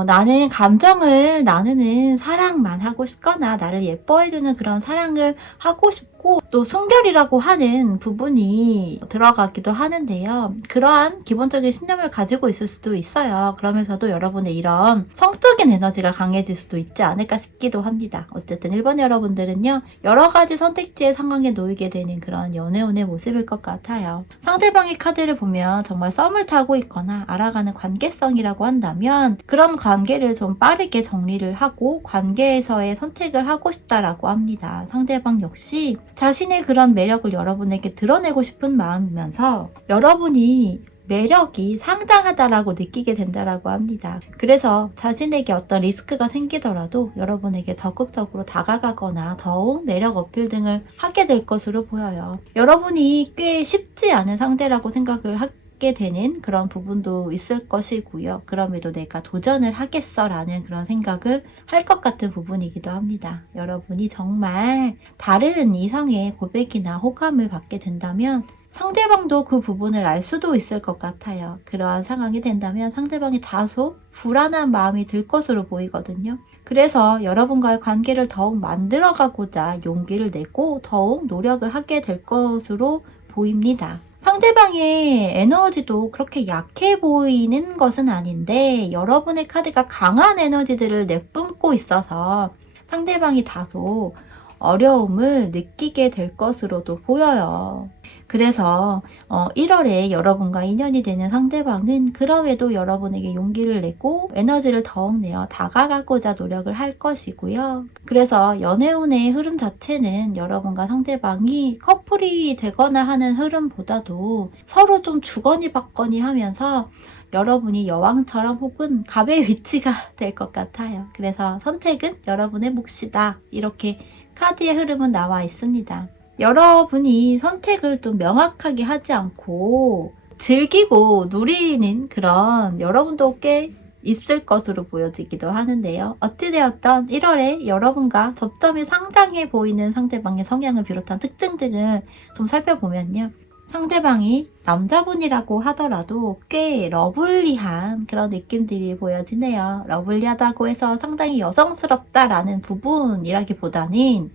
나는 감정을 나누는 사랑만 하고 싶거나 나를 예뻐해주는 그런 사랑을 하고 싶고 또 순결이라고 하는 부분이 들어가기도 하는데요. 그러한 기본적인 신념을 가지고 있을 수도 있어요. 그러면서도 여러분의 이런 성적인 에너지가 강해질 수도 있지 않을까 싶기도 합니다. 어쨌든 1번 여러분들은요. 여러 가지 선택지의 상황에 놓이게 되는 그런 연애운의 모습일 것 같아요. 상대방의 카드를 보면 정말 썸을 타고 있거나 알아가는 관계성이라고 한다면 그런 관계를 좀 빠르게 정리를 하고 관계에서의 선택을 하고 싶다라고 합니다. 상대방 역시 자신의 그런 매력을 여러분에게 드러내고 싶은 마음이면서 여러분이 매력이 상당하다라고 느끼게 된다라고 합니다. 그래서 자신에게 어떤 리스크가 생기더라도 여러분에게 적극적으로 다가가거나 더욱 매력 어필 등을 하게 될 것으로 보여요. 여러분이 꽤 쉽지 않은 상대라고 생각을 하게 되는 그런 부분도 있을 것이고요. 그럼에도 내가 도전을 하겠어 라는 그런 생각을 할 것 같은 부분이기도 합니다. 여러분이 정말 다른 이성의 고백이나 호감을 받게 된다면 상대방도 그 부분을 알 수도 있을 것 같아요. 그러한 상황이 된다면 상대방이 다소 불안한 마음이 들 것으로 보이거든요. 그래서 여러분과의 관계를 더욱 만들어가고자 용기를 내고 더욱 노력을 하게 될 것으로 보입니다. 상대방의 에너지도 그렇게 약해 보이는 것은 아닌데 여러분의 카드가 강한 에너지들을 내뿜고 있어서 상대방이 다소 어려움을 느끼게 될 것으로도 보여요. 그래서 1월에 여러분과 인연이 되는 상대방은 그럼에도 여러분에게 용기를 내고 에너지를 더욱 내어 다가가고자 노력을 할 것이고요. 그래서 연애운의 흐름 자체는 여러분과 상대방이 커플이 되거나 하는 흐름보다도 서로 좀 주거니 받거니 하면서 여러분이 여왕처럼 혹은 갑의 위치가 될 것 같아요. 그래서 선택은 여러분의 몫이다. 이렇게 카드의 흐름은 나와 있습니다. 여러분이 선택을 좀 명확하게 하지 않고 즐기고 누리는 그런 여러분도 꽤 있을 것으로 보여지기도 하는데요. 어찌되었던 1월에 여러분과 접점이 상당해 보이는 상대방의 성향을 비롯한 특징들을 좀 살펴보면요. 상대방이 남자분이라고 하더라도 꽤 러블리한 그런 느낌들이 보여지네요. 러블리하다고 해서 상당히 여성스럽다라는 부분이라기보다는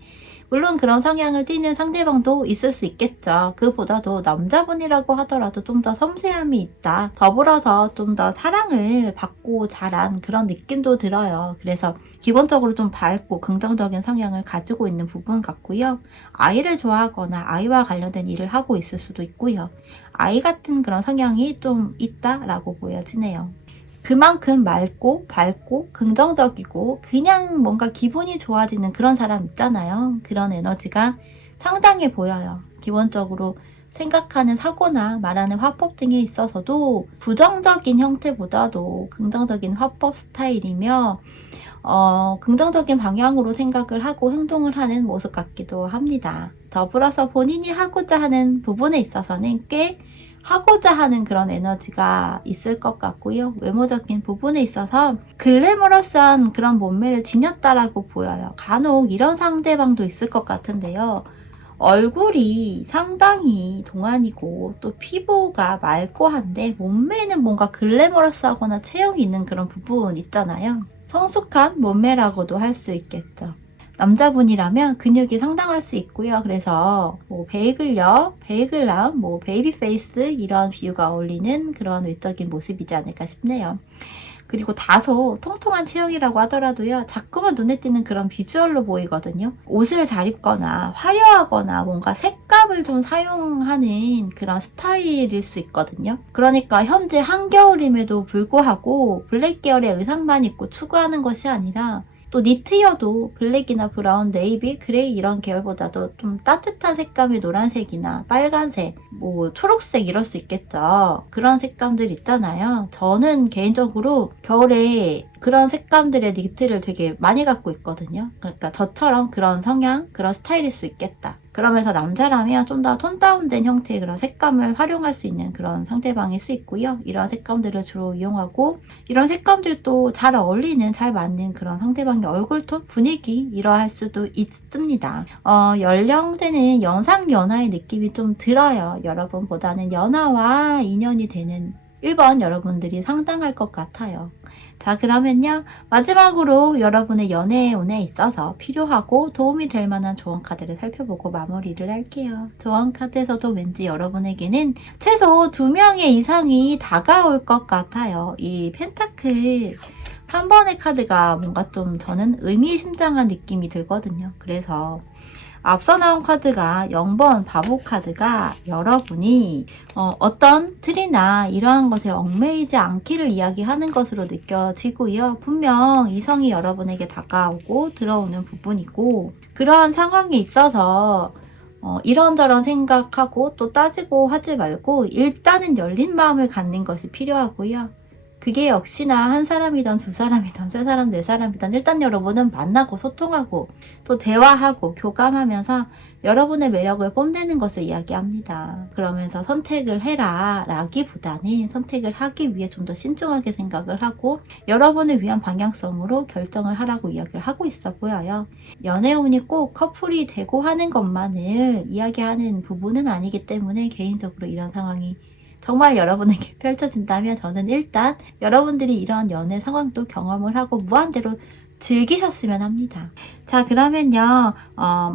물론 그런 성향을 띠는 상대방도 있을 수 있겠죠. 그보다도 남자분이라고 하더라도 좀 더 섬세함이 있다. 더불어서 좀 더 사랑을 받고 자란 그런 느낌도 들어요. 그래서 기본적으로 좀 밝고 긍정적인 성향을 가지고 있는 부분 같고요. 아이를 좋아하거나 아이와 관련된 일을 하고 있을 수도 있고요. 아이 같은 그런 성향이 좀 있다라고 보여지네요. 그만큼 맑고 밝고 긍정적이고 그냥 뭔가 기분이 좋아지는 그런 사람 있잖아요. 그런 에너지가 상당해 보여요. 기본적으로 생각하는 사고나 말하는 화법 등에 있어서도 부정적인 형태보다도 긍정적인 화법 스타일이며 긍정적인 방향으로 생각을 하고 행동을 하는 모습 같기도 합니다. 더불어서 본인이 하고자 하는 부분에 있어서는 꽤 하고자 하는 그런 에너지가 있을 것 같고요. 외모적인 부분에 있어서 글래머러스한 그런 몸매를 지녔다라고 보여요. 간혹 이런 상대방도 있을 것 같은데요. 얼굴이 상당히 동안이고 또 피부가 맑고 한데 몸매는 뭔가 글래머러스하거나 체형이 있는 그런 부분 있잖아요. 성숙한 몸매라고도 할 수 있겠죠. 남자분이라면 근육이 상당할 수 있고요. 그래서 뭐 베이글력, 베이글남, 뭐 베이비페이스 이런 비유가 어울리는 그런 외적인 모습이지 않을까 싶네요. 그리고 다소 통통한 체형이라고 하더라도요. 자꾸만 눈에 띄는 그런 비주얼로 보이거든요. 옷을 잘 입거나 화려하거나 뭔가 색감을 좀 사용하는 그런 스타일일 수 있거든요. 그러니까 현재 한겨울임에도 불구하고 블랙 계열의 의상만 입고 추구하는 것이 아니라 또 니트여도 블랙이나 브라운, 네이비, 그레이 이런 계열보다도 좀 따뜻한 색감의 노란색이나 빨간색, 뭐 초록색 이럴 수 있겠죠. 그런 색감들 있잖아요. 저는 개인적으로 겨울에 그런 색감들의 니트를 되게 많이 갖고 있거든요. 그러니까 저처럼 그런 성향, 그런 스타일일 수 있겠다. 그러면서 남자라면 좀 더 톤 다운된 형태의 그런 색감을 활용할 수 있는 그런 상대방일 수 있고요. 이런 색감들을 주로 이용하고 이런 색감들이 또 잘 어울리는 잘 맞는 그런 상대방의 얼굴톤 분위기 이러할 수도 있습니다. 연령대는 연상 연하의 느낌이 좀 들어요. 여러분보다는 연하와 인연이 되는 1번 여러분들이 상당할 것 같아요. 자, 그러면요. 마지막으로 여러분의 연애운에 있어서 필요하고 도움이 될 만한 조언 카드를 살펴보고 마무리를 할게요. 조언 카드에서도 왠지 여러분에게는 최소 2명의 이상이 다가올 것 같아요. 이 펜타클 3번의 카드가 뭔가 좀 저는 의미심장한 느낌이 들거든요. 그래서 앞서 나온 카드가 0번 바보 카드가 여러분이 어떤 틀이나 이러한 것에 얽매이지 않기를 이야기하는 것으로 느껴지고요. 분명 이성이 여러분에게 다가오고 들어오는 부분이고 그러한 상황에 있어서 이런저런 생각하고 또 따지고 하지 말고 일단은 열린 마음을 갖는 것이 필요하고요. 그게 역시나 한 사람이든 두 사람이든 세 사람, 네 사람이든 일단 여러분은 만나고 소통하고 또 대화하고 교감하면서 여러분의 매력을 뽐내는 것을 이야기합니다. 그러면서 선택을 해라 라기보다는 선택을 하기 위해 좀 더 신중하게 생각을 하고 여러분을 위한 방향성으로 결정을 하라고 이야기를 하고 있어 보여요. 연애운이 꼭 커플이 되고 하는 것만을 이야기하는 부분은 아니기 때문에 개인적으로 이런 상황이 정말 여러분에게 펼쳐진다면 저는 일단 여러분들이 이런 연애 상황도 경험을 하고 무한대로 즐기셨으면 합니다. 자, 그러면요.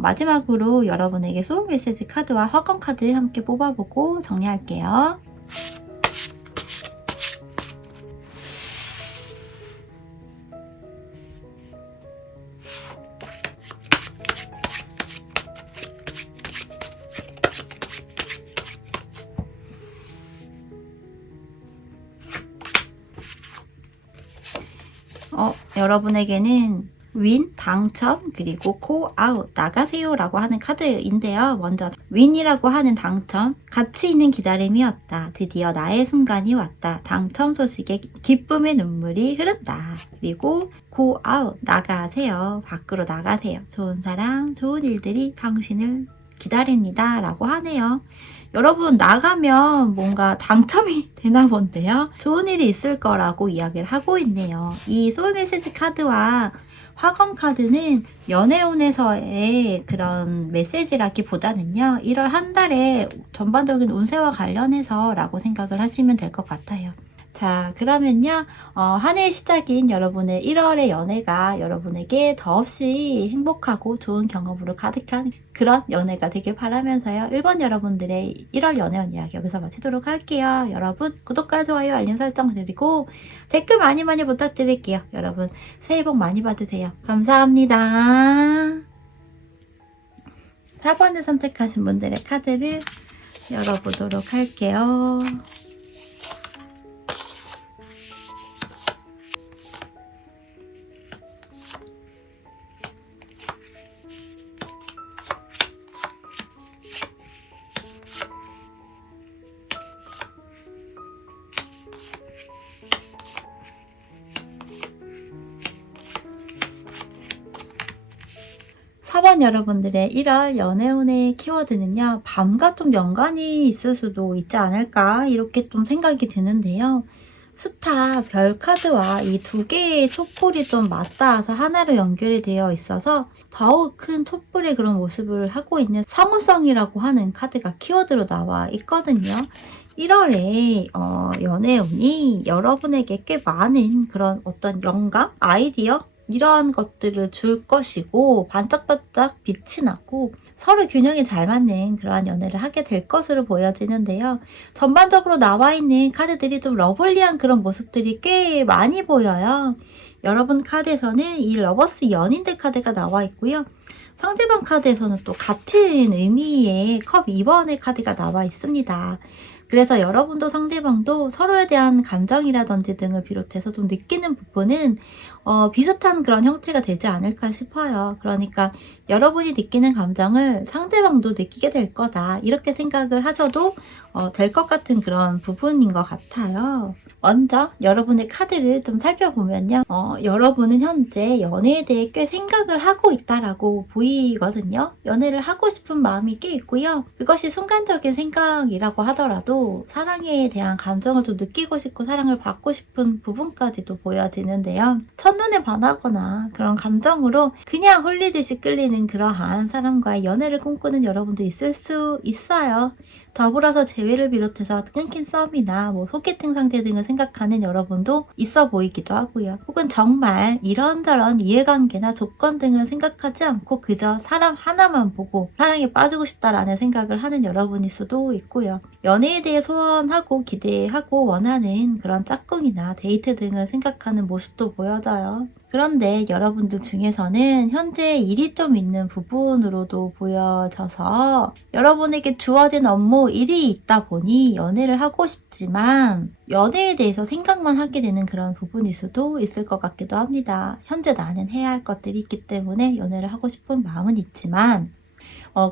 마지막으로 여러분에게 소울 메시지 카드와 화건 카드 함께 뽑아보고 정리할게요. 여러분에게는 윈, 당첨, 그리고 고, 아웃, 나가세요 라고 하는 카드인데요. 먼저 윈이라고 하는 당첨, 가치 있는 기다림이었다. 드디어 나의 순간이 왔다. 당첨 소식에 기쁨의 눈물이 흐른다. 그리고 고, 아웃, 나가세요. 밖으로 나가세요. 좋은 사람, 좋은 일들이 당신을 기다립니다 라고 하네요. 여러분 나가면 뭔가 당첨이 되나 본데요. 좋은 일이 있을 거라고 이야기를 하고 있네요. 이 소울 메시지 카드와 화건 카드는 연애운에서의 그런 메시지라기보다는요. 1월 한 달의 전반적인 운세와 관련해서 라고 생각을 하시면 될 것 같아요. 자, 그러면요. 한 해의 시작인 여러분의 1월의 연애가 여러분에게 더없이 행복하고 좋은 경험으로 가득한 그런 연애가 되길 바라면서요. 1번 여러분들의 1월 연애운 이야기 여기서 마치도록 할게요. 여러분 구독과 좋아요, 알림 설정 드리고 댓글 많이 부탁드릴게요. 여러분 새해 복 많이 받으세요. 감사합니다. 4번을 선택하신 분들의 카드를 열어보도록 할게요. 4번 여러분들의 1월 연애운의 키워드는요. 밤과 좀 연관이 있을 수도 있지 않을까 이렇게 좀 생각이 드는데요. 스타, 별 카드와 이 두 개의 촛불이 좀 맞닿아서 하나로 연결이 되어 있어서 더욱 큰 촛불의 그런 모습을 하고 있는 사무성이라고 하는 카드가 키워드로 나와 있거든요. 1월에 연애운이 여러분에게 꽤 많은 그런 어떤 영감, 아이디어 이러한 것들을 줄 것이고 반짝반짝 빛이 나고 서로 균형이 잘 맞는 그러한 연애를 하게 될 것으로 보여지는데요. 전반적으로 나와 있는 카드들이 좀 러블리한 그런 모습들이 꽤 많이 보여요. 여러분 카드에서는 이 러버스 연인들 카드가 나와 있고요. 상대방 카드에서는 또 같은 의미의 컵 2번의 카드가 나와 있습니다. 그래서 여러분도 상대방도 서로에 대한 감정이라든지 등을 비롯해서 좀 느끼는 부분은 비슷한 그런 형태가 되지 않을까 싶어요. 그러니까 여러분이 느끼는 감정을 상대방도 느끼게 될 거다. 이렇게 생각을 하셔도 될 것 같은 그런 부분인 것 같아요. 먼저 여러분의 카드를 좀 살펴보면요. 여러분은 현재 연애에 대해 꽤 생각을 하고 있다라고 보이거든요. 연애를 하고 싶은 마음이 꽤 있고요. 그것이 순간적인 생각이라고 하더라도 사랑에 대한 감정을 좀 느끼고 싶고 사랑을 받고 싶은 부분까지도 보여지는데요. 첫눈에 반하거나 그런 감정으로 그냥 홀리듯이 끌리는 그러한 사람과의 연애를 꿈꾸는 여러분도 있을 수 있어요. 더불어서 재회를 비롯해서 끊긴 썸이나 소개팅 상태 등을 생각하는 여러분도 있어 보이기도 하고요. 혹은 정말 이런저런 이해관계나 조건 등을 생각하지 않고 그저 사람 하나만 보고 사랑에 빠지고 싶다라는 생각을 하는 여러분일 수도 있고요. 연애에 대해 소원하고 기대하고 원하는 그런 짝꿍이나 데이트 등을 생각하는 모습도 보여져요. 그런데 여러분들 중에서는 현재 일이 좀 있는 부분으로도 보여져서 여러분에게 주어진 업무, 일이 있다 보니 연애를 하고 싶지만 연애에 대해서 생각만 하게 되는 그런 부분일 수도 있을 것 같기도 합니다. 현재 나는 해야 할 것들이 있기 때문에 연애를 하고 싶은 마음은 있지만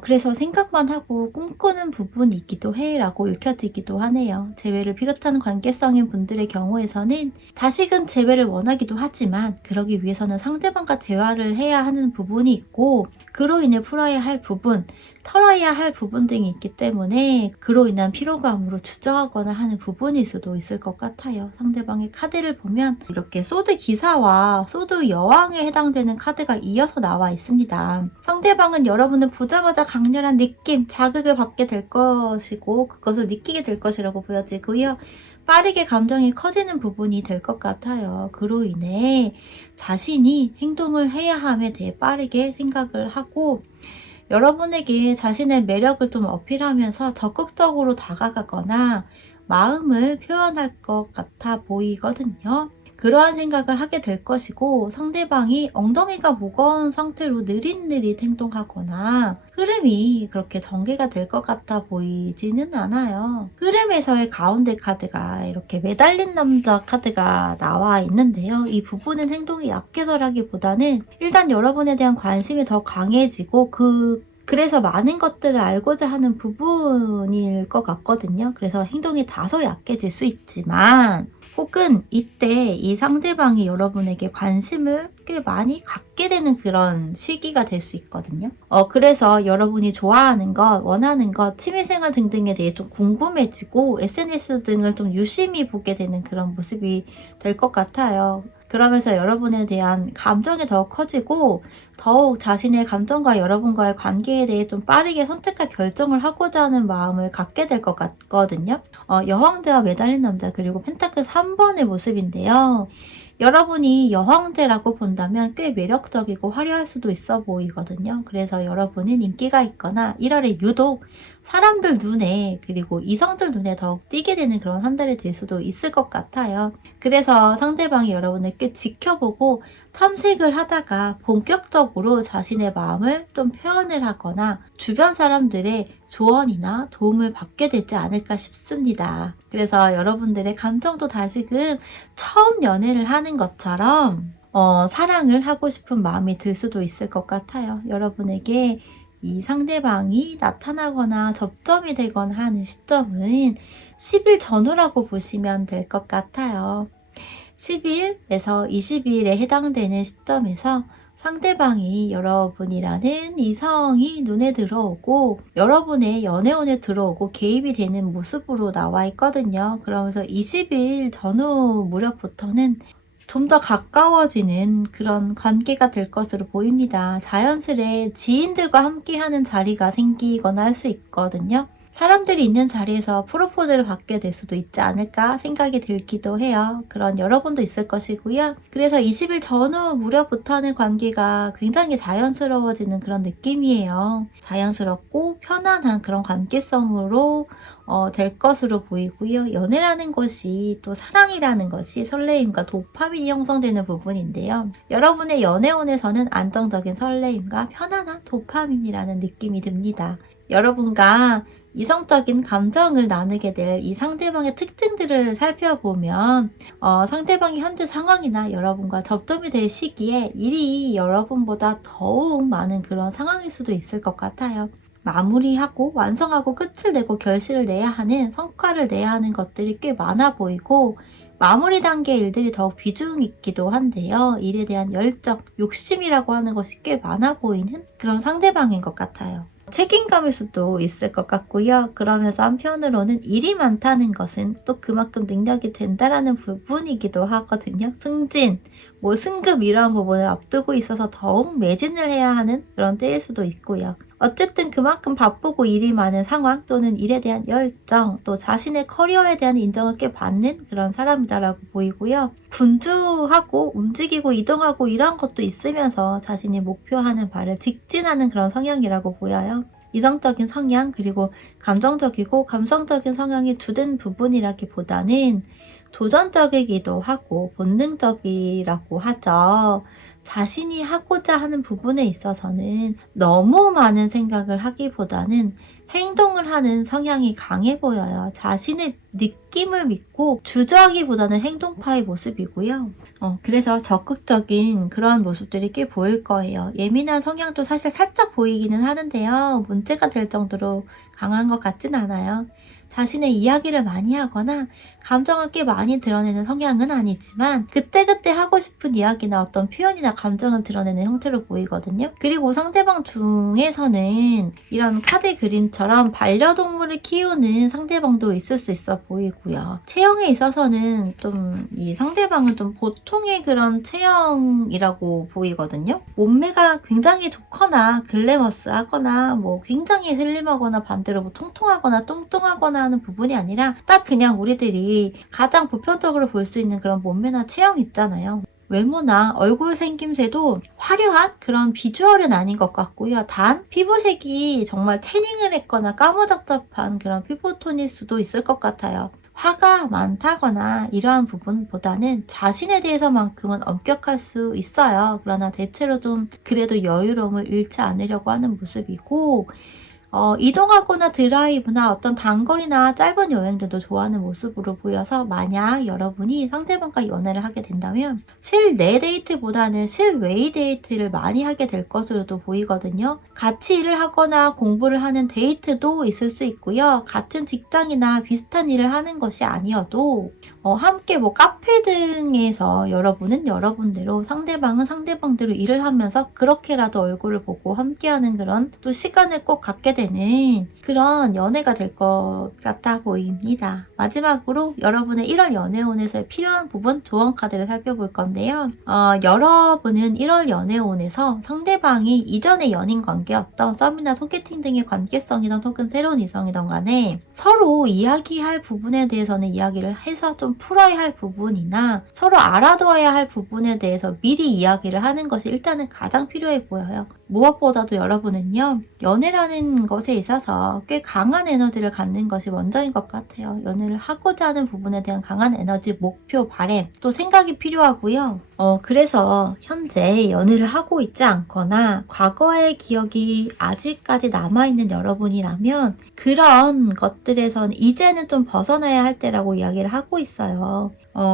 그래서 생각만 하고 꿈꾸는 부분이 있기도 해라고 읽혀지기도 하네요. 재회를 비롯한 관계성인 분들의 경우에서는 다시금 재회를 원하기도 하지만 그러기 위해서는 상대방과 대화를 해야 하는 부분이 있고 그로 인해 풀어야 할 부분, 털어야 할 부분 등이 있기 때문에 그로 인한 피로감으로 주저하거나 하는 부분일 수도 있을 것 같아요. 상대방의 카드를 보면 이렇게 소드 기사와 소드 여왕에 해당되는 카드가 이어서 나와 있습니다. 상대방은 여러분을 보자마자 강렬한 느낌, 자극을 받게 될 것이고 그것을 느끼게 될 것이라고 보여지고요. 빠르게 감정이 커지는 부분이 될 것 같아요. 그로 인해 자신이 행동을 해야 함에 대해 빠르게 생각을 하고 여러분에게 자신의 매력을 좀 어필하면서 적극적으로 다가가거나 마음을 표현할 것 같아 보이거든요. 그러한 생각을 하게 될 것이고 상대방이 엉덩이가 무거운 상태로 느릿느릿 행동하거나 흐름이 그렇게 전개가 될 것 같아 보이지는 않아요. 흐름에서의 가운데 카드가 이렇게 매달린 남자 카드가 나와 있는데요. 이 부분은 행동이 약해서라기보다는 일단 여러분에 대한 관심이 더 강해지고 그래서 많은 것들을 알고자 하는 부분일 것 같거든요. 그래서 행동이 다소 약해질 수 있지만 혹은 이때 이 상대방이 여러분에게 관심을 꽤 많이 갖게 되는 그런 시기가 될 수 있거든요. 그래서 여러분이 좋아하는 것, 원하는 것, 취미생활 등등에 대해 좀 궁금해지고 SNS 등을 좀 유심히 보게 되는 그런 모습이 될 것 같아요. 그러면서 여러분에 대한 감정이 더 커지고 더욱 자신의 감정과 여러분과의 관계에 대해 좀 빠르게 선택할 결정을 하고자 하는 마음을 갖게 될 것 같거든요. 여왕제와 매달린 남자 그리고 펜타클 3번의 모습인데요. 여러분이 여왕제라고 본다면 꽤 매력적이고 화려할 수도 있어 보이거든요. 그래서 여러분은 인기가 있거나 1월에 유독 사람들 눈에 그리고 이성들 눈에 더욱 띄게 되는 그런 한 달이 될 수도 있을 것 같아요. 그래서 상대방이 여러분을 꽤 지켜보고 탐색을 하다가 본격적으로 자신의 마음을 좀 표현을 하거나 주변 사람들의 조언이나 도움을 받게 되지 않을까 싶습니다. 그래서 여러분들의 감정도 다시금 처음 연애를 하는 것처럼 사랑을 하고 싶은 마음이 들 수도 있을 것 같아요. 여러분에게 이 상대방이 나타나거나 접점이 되거나 하는 시점은 10일 전후라고 보시면 될 것 같아요. 10일에서 20일에 해당되는 시점에서 상대방이 여러분이라는 이성이 눈에 들어오고 여러분의 연애운에 들어오고 개입이 되는 모습으로 나와 있거든요. 그러면서 20일 전후 무렵부터는 좀 더 가까워지는 그런 관계가 될 것으로 보입니다. 자연스레 지인들과 함께하는 자리가 생기거나 할 수 있거든요. 사람들이 있는 자리에서 프로포즈를 받게 될 수도 있지 않을까 생각이 들기도 해요. 그런 여러분도 있을 것이고요. 그래서 20일 전후 무렵부터는 관계가 굉장히 자연스러워지는 그런 느낌이에요. 자연스럽고 편안한 그런 관계성으로 될 것으로 보이고요. 연애라는 것이 또 사랑이라는 것이 설레임과 도파민이 형성되는 부분인데요. 여러분의 연애운에서는 안정적인 설레임과 편안한 도파민이라는 느낌이 듭니다. 여러분과 이성적인 감정을 나누게 될 이 상대방의 특징들을 살펴보면 상대방의 현재 상황이나 여러분과 접점이 될 시기에 일이 여러분보다 더욱 많은 그런 상황일 수도 있을 것 같아요. 마무리하고 완성하고 끝을 내고 결실을 내야 하는, 성과를 내야 하는 것들이 꽤 많아 보이고, 마무리 단계 일들이 더욱 비중 있기도 한데요. 일에 대한 열정, 욕심이라고 하는 것이 꽤 많아 보이는 그런 상대방인 것 같아요. 책임감일 수도 있을 것 같고요. 그러면서 한편으로는 일이 많다는 것은 또 그만큼 능력이 된다라는 부분이기도 하거든요. 승진, 승급 이러한 부분을 앞두고 있어서 더욱 매진을 해야 하는 그런 때일 수도 있고요. 어쨌든 그만큼 바쁘고 일이 많은 상황 또는 일에 대한 열정, 또 자신의 커리어에 대한 인정을 꽤 받는 그런 사람이다라고 보이고요. 분주하고 움직이고 이동하고 이런 것도 있으면서 자신이 목표하는 바를 직진하는 그런 성향이라고 보여요. 이성적인 성향 그리고 감정적이고 감성적인 성향이 주된 부분이라기보다는 도전적이기도 하고 본능적이라고 하죠. 자신이 하고자 하는 부분에 있어서는 너무 많은 생각을 하기보다는 행동을 하는 성향이 강해 보여요. 자신의 느낌을 믿고 주저하기보다는 행동파의 모습이고요. 그래서 적극적인 그런 모습들이 꽤 보일 거예요. 예민한 성향도 사실 살짝 보이기는 하는데요. 문제가 될 정도로 강한 것 같진 않아요. 자신의 이야기를 많이 하거나 감정을 꽤 많이 드러내는 성향은 아니지만 그때그때 하고 싶은 이야기나 어떤 표현이나 감정을 드러내는 형태로 보이거든요. 그리고 상대방 중에서는 이런 카드 그림처럼 반려동물을 키우는 상대방도 있을 수 있어 보이고요. 체형에 있어서는 좀 이 상대방은 좀 보통의 그런 체형이라고 보이거든요. 몸매가 굉장히 좋거나 글래머스하거나 굉장히 슬림하거나 반대로 통통하거나 뚱뚱하거나 하는 부분이 아니라 딱 그냥 우리들이 가장 보편적으로 볼 수 있는 그런 몸매나 체형 있잖아요. 외모나 얼굴 생김새도 화려한 그런 비주얼은 아닌 것 같고요. 단 피부색이 정말 태닝을 했거나 까무잡잡한 그런 피부톤일 수도 있을 것 같아요. 화가 많다거나 이러한 부분보다는 자신에 대해서만큼은 엄격할 수 있어요. 그러나 대체로 좀 그래도 여유로움을 잃지 않으려고 하는 모습이고 이동하거나 드라이브나 어떤 단거리나 짧은 여행들도 좋아하는 모습으로 보여서 만약 여러분이 상대방과 연애를 하게 된다면 실내 데이트보다는 실외의 데이트를 많이 하게 될 것으로도 보이거든요. 같이 일을 하거나 공부를 하는 데이트도 있을 수 있고요. 같은 직장이나 비슷한 일을 하는 것이 아니어도 함께 카페 등에서 여러분은 여러분대로 상대방은 상대방대로 일을 하면서 그렇게라도 얼굴을 보고 함께하는 그런 또 시간을 꼭 갖게 되는 그런 연애가 될 것 같아 보입니다. 마지막으로 여러분의 1월 연애운에서 필요한 부분 조언 카드를 살펴볼 건데요. 여러분은 1월 연애운에서 상대방이 이전의 연인 관계였던 썸이나 소개팅 등의 관계성이던 혹은 새로운 이성이던 간에 서로 이야기할 부분에 대해서는 이야기를 해서 좀 풀어야 할 부분이나 서로 알아둬야 할 부분에 대해서 미리 이야기를 하는 것이 일단은 가장 필요해 보여요. 무엇보다도 여러분은요, 연애라는 것에 있어서 꽤 강한 에너지를 갖는 것이 먼저인 것 같아요. 연애를 하고자 하는 부분에 대한 강한 에너지, 목표, 바램, 또 생각이 필요하고요. 그래서 현재 연애를 하고 있지 않거나 과거의 기억이 아직까지 남아있는 여러분이라면 그런 것들에선 이제는 좀 벗어나야 할 때라고 이야기를 하고 있어요.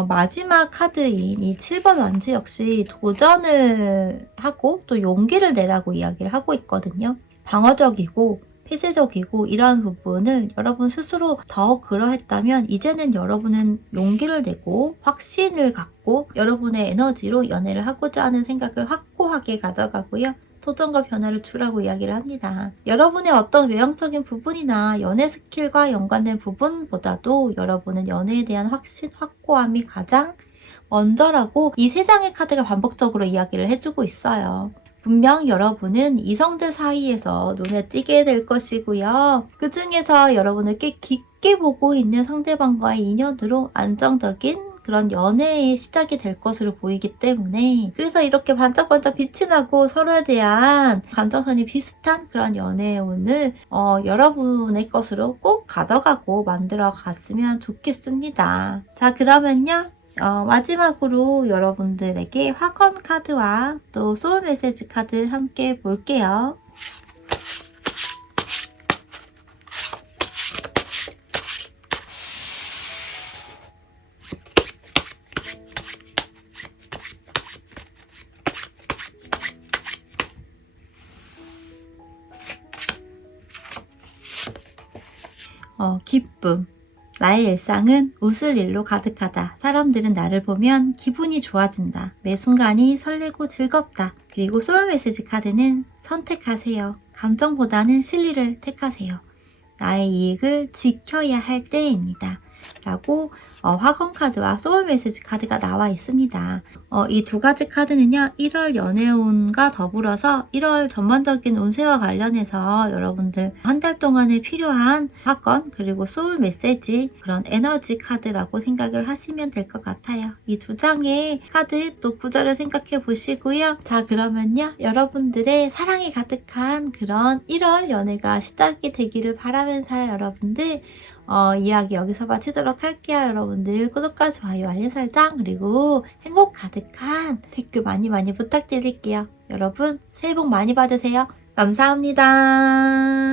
마지막 카드인 이 7번 완지 역시 도전을 하고 또 용기를 내라고 이야기를 하고 있거든요. 방어적이고 폐쇄적이고 이러한 부분을 여러분 스스로 더 그러했다면 이제는 여러분은 용기를 내고 확신을 갖고 여러분의 에너지로 연애를 하고자 하는 생각을 확고하게 가져가고요. 도전과 변화를 주라고 이야기를 합니다. 여러분의 어떤 외형적인 부분이나 연애 스킬과 연관된 부분보다도 여러분은 연애에 대한 확신, 확고함이 가장 먼저라고 이 세 장의 카드가 반복적으로 이야기를 해주고 있어요. 분명 여러분은 이성들 사이에서 눈에 띄게 될 것이고요. 그 중에서 여러분을 꽤 깊게 보고 있는 상대방과의 인연으로 안정적인 그런 연애의 시작이 될 것으로 보이기 때문에 그래서 이렇게 반짝반짝 빛이 나고 서로에 대한 감정선이 비슷한 그런 연애의 운을 여러분의 것으로 꼭 가져가고 만들어 갔으면 좋겠습니다. 자, 그러면요. 마지막으로 여러분들에게 화건 카드와 또 소울 메시지 카드 함께 볼게요. 기쁨. 나의 일상은 웃을 일로 가득하다. 사람들은 나를 보면 기분이 좋아진다. 매 순간이 설레고 즐겁다. 그리고 소울 메시지 카드는 선택하세요. 감정보다는 실리를 택하세요. 나의 이익을 지켜야 할 때입니다. 라고 화건 카드와 소울 메시지 카드가 나와 있습니다. 이 두 가지 카드는요, 1월 연애운과 더불어서 1월 전반적인 운세와 관련해서 여러분들 한 달 동안에 필요한 화건 그리고 소울 메시지 그런 에너지 카드라고 생각을 하시면 될 것 같아요. 이 두 장의 카드 또 구절을 생각해 보시고요. 자, 그러면요, 여러분들의 사랑이 가득한 그런 1월 연애가 시작이 되기를 바라면서 여러분들 이야기 여기서 마치도록 할게요. 여러분들 구독과 좋아요, 알림 설정 그리고 행복 가득한 댓글 많이 부탁드릴게요. 여러분 새해 복 많이 받으세요. 감사합니다.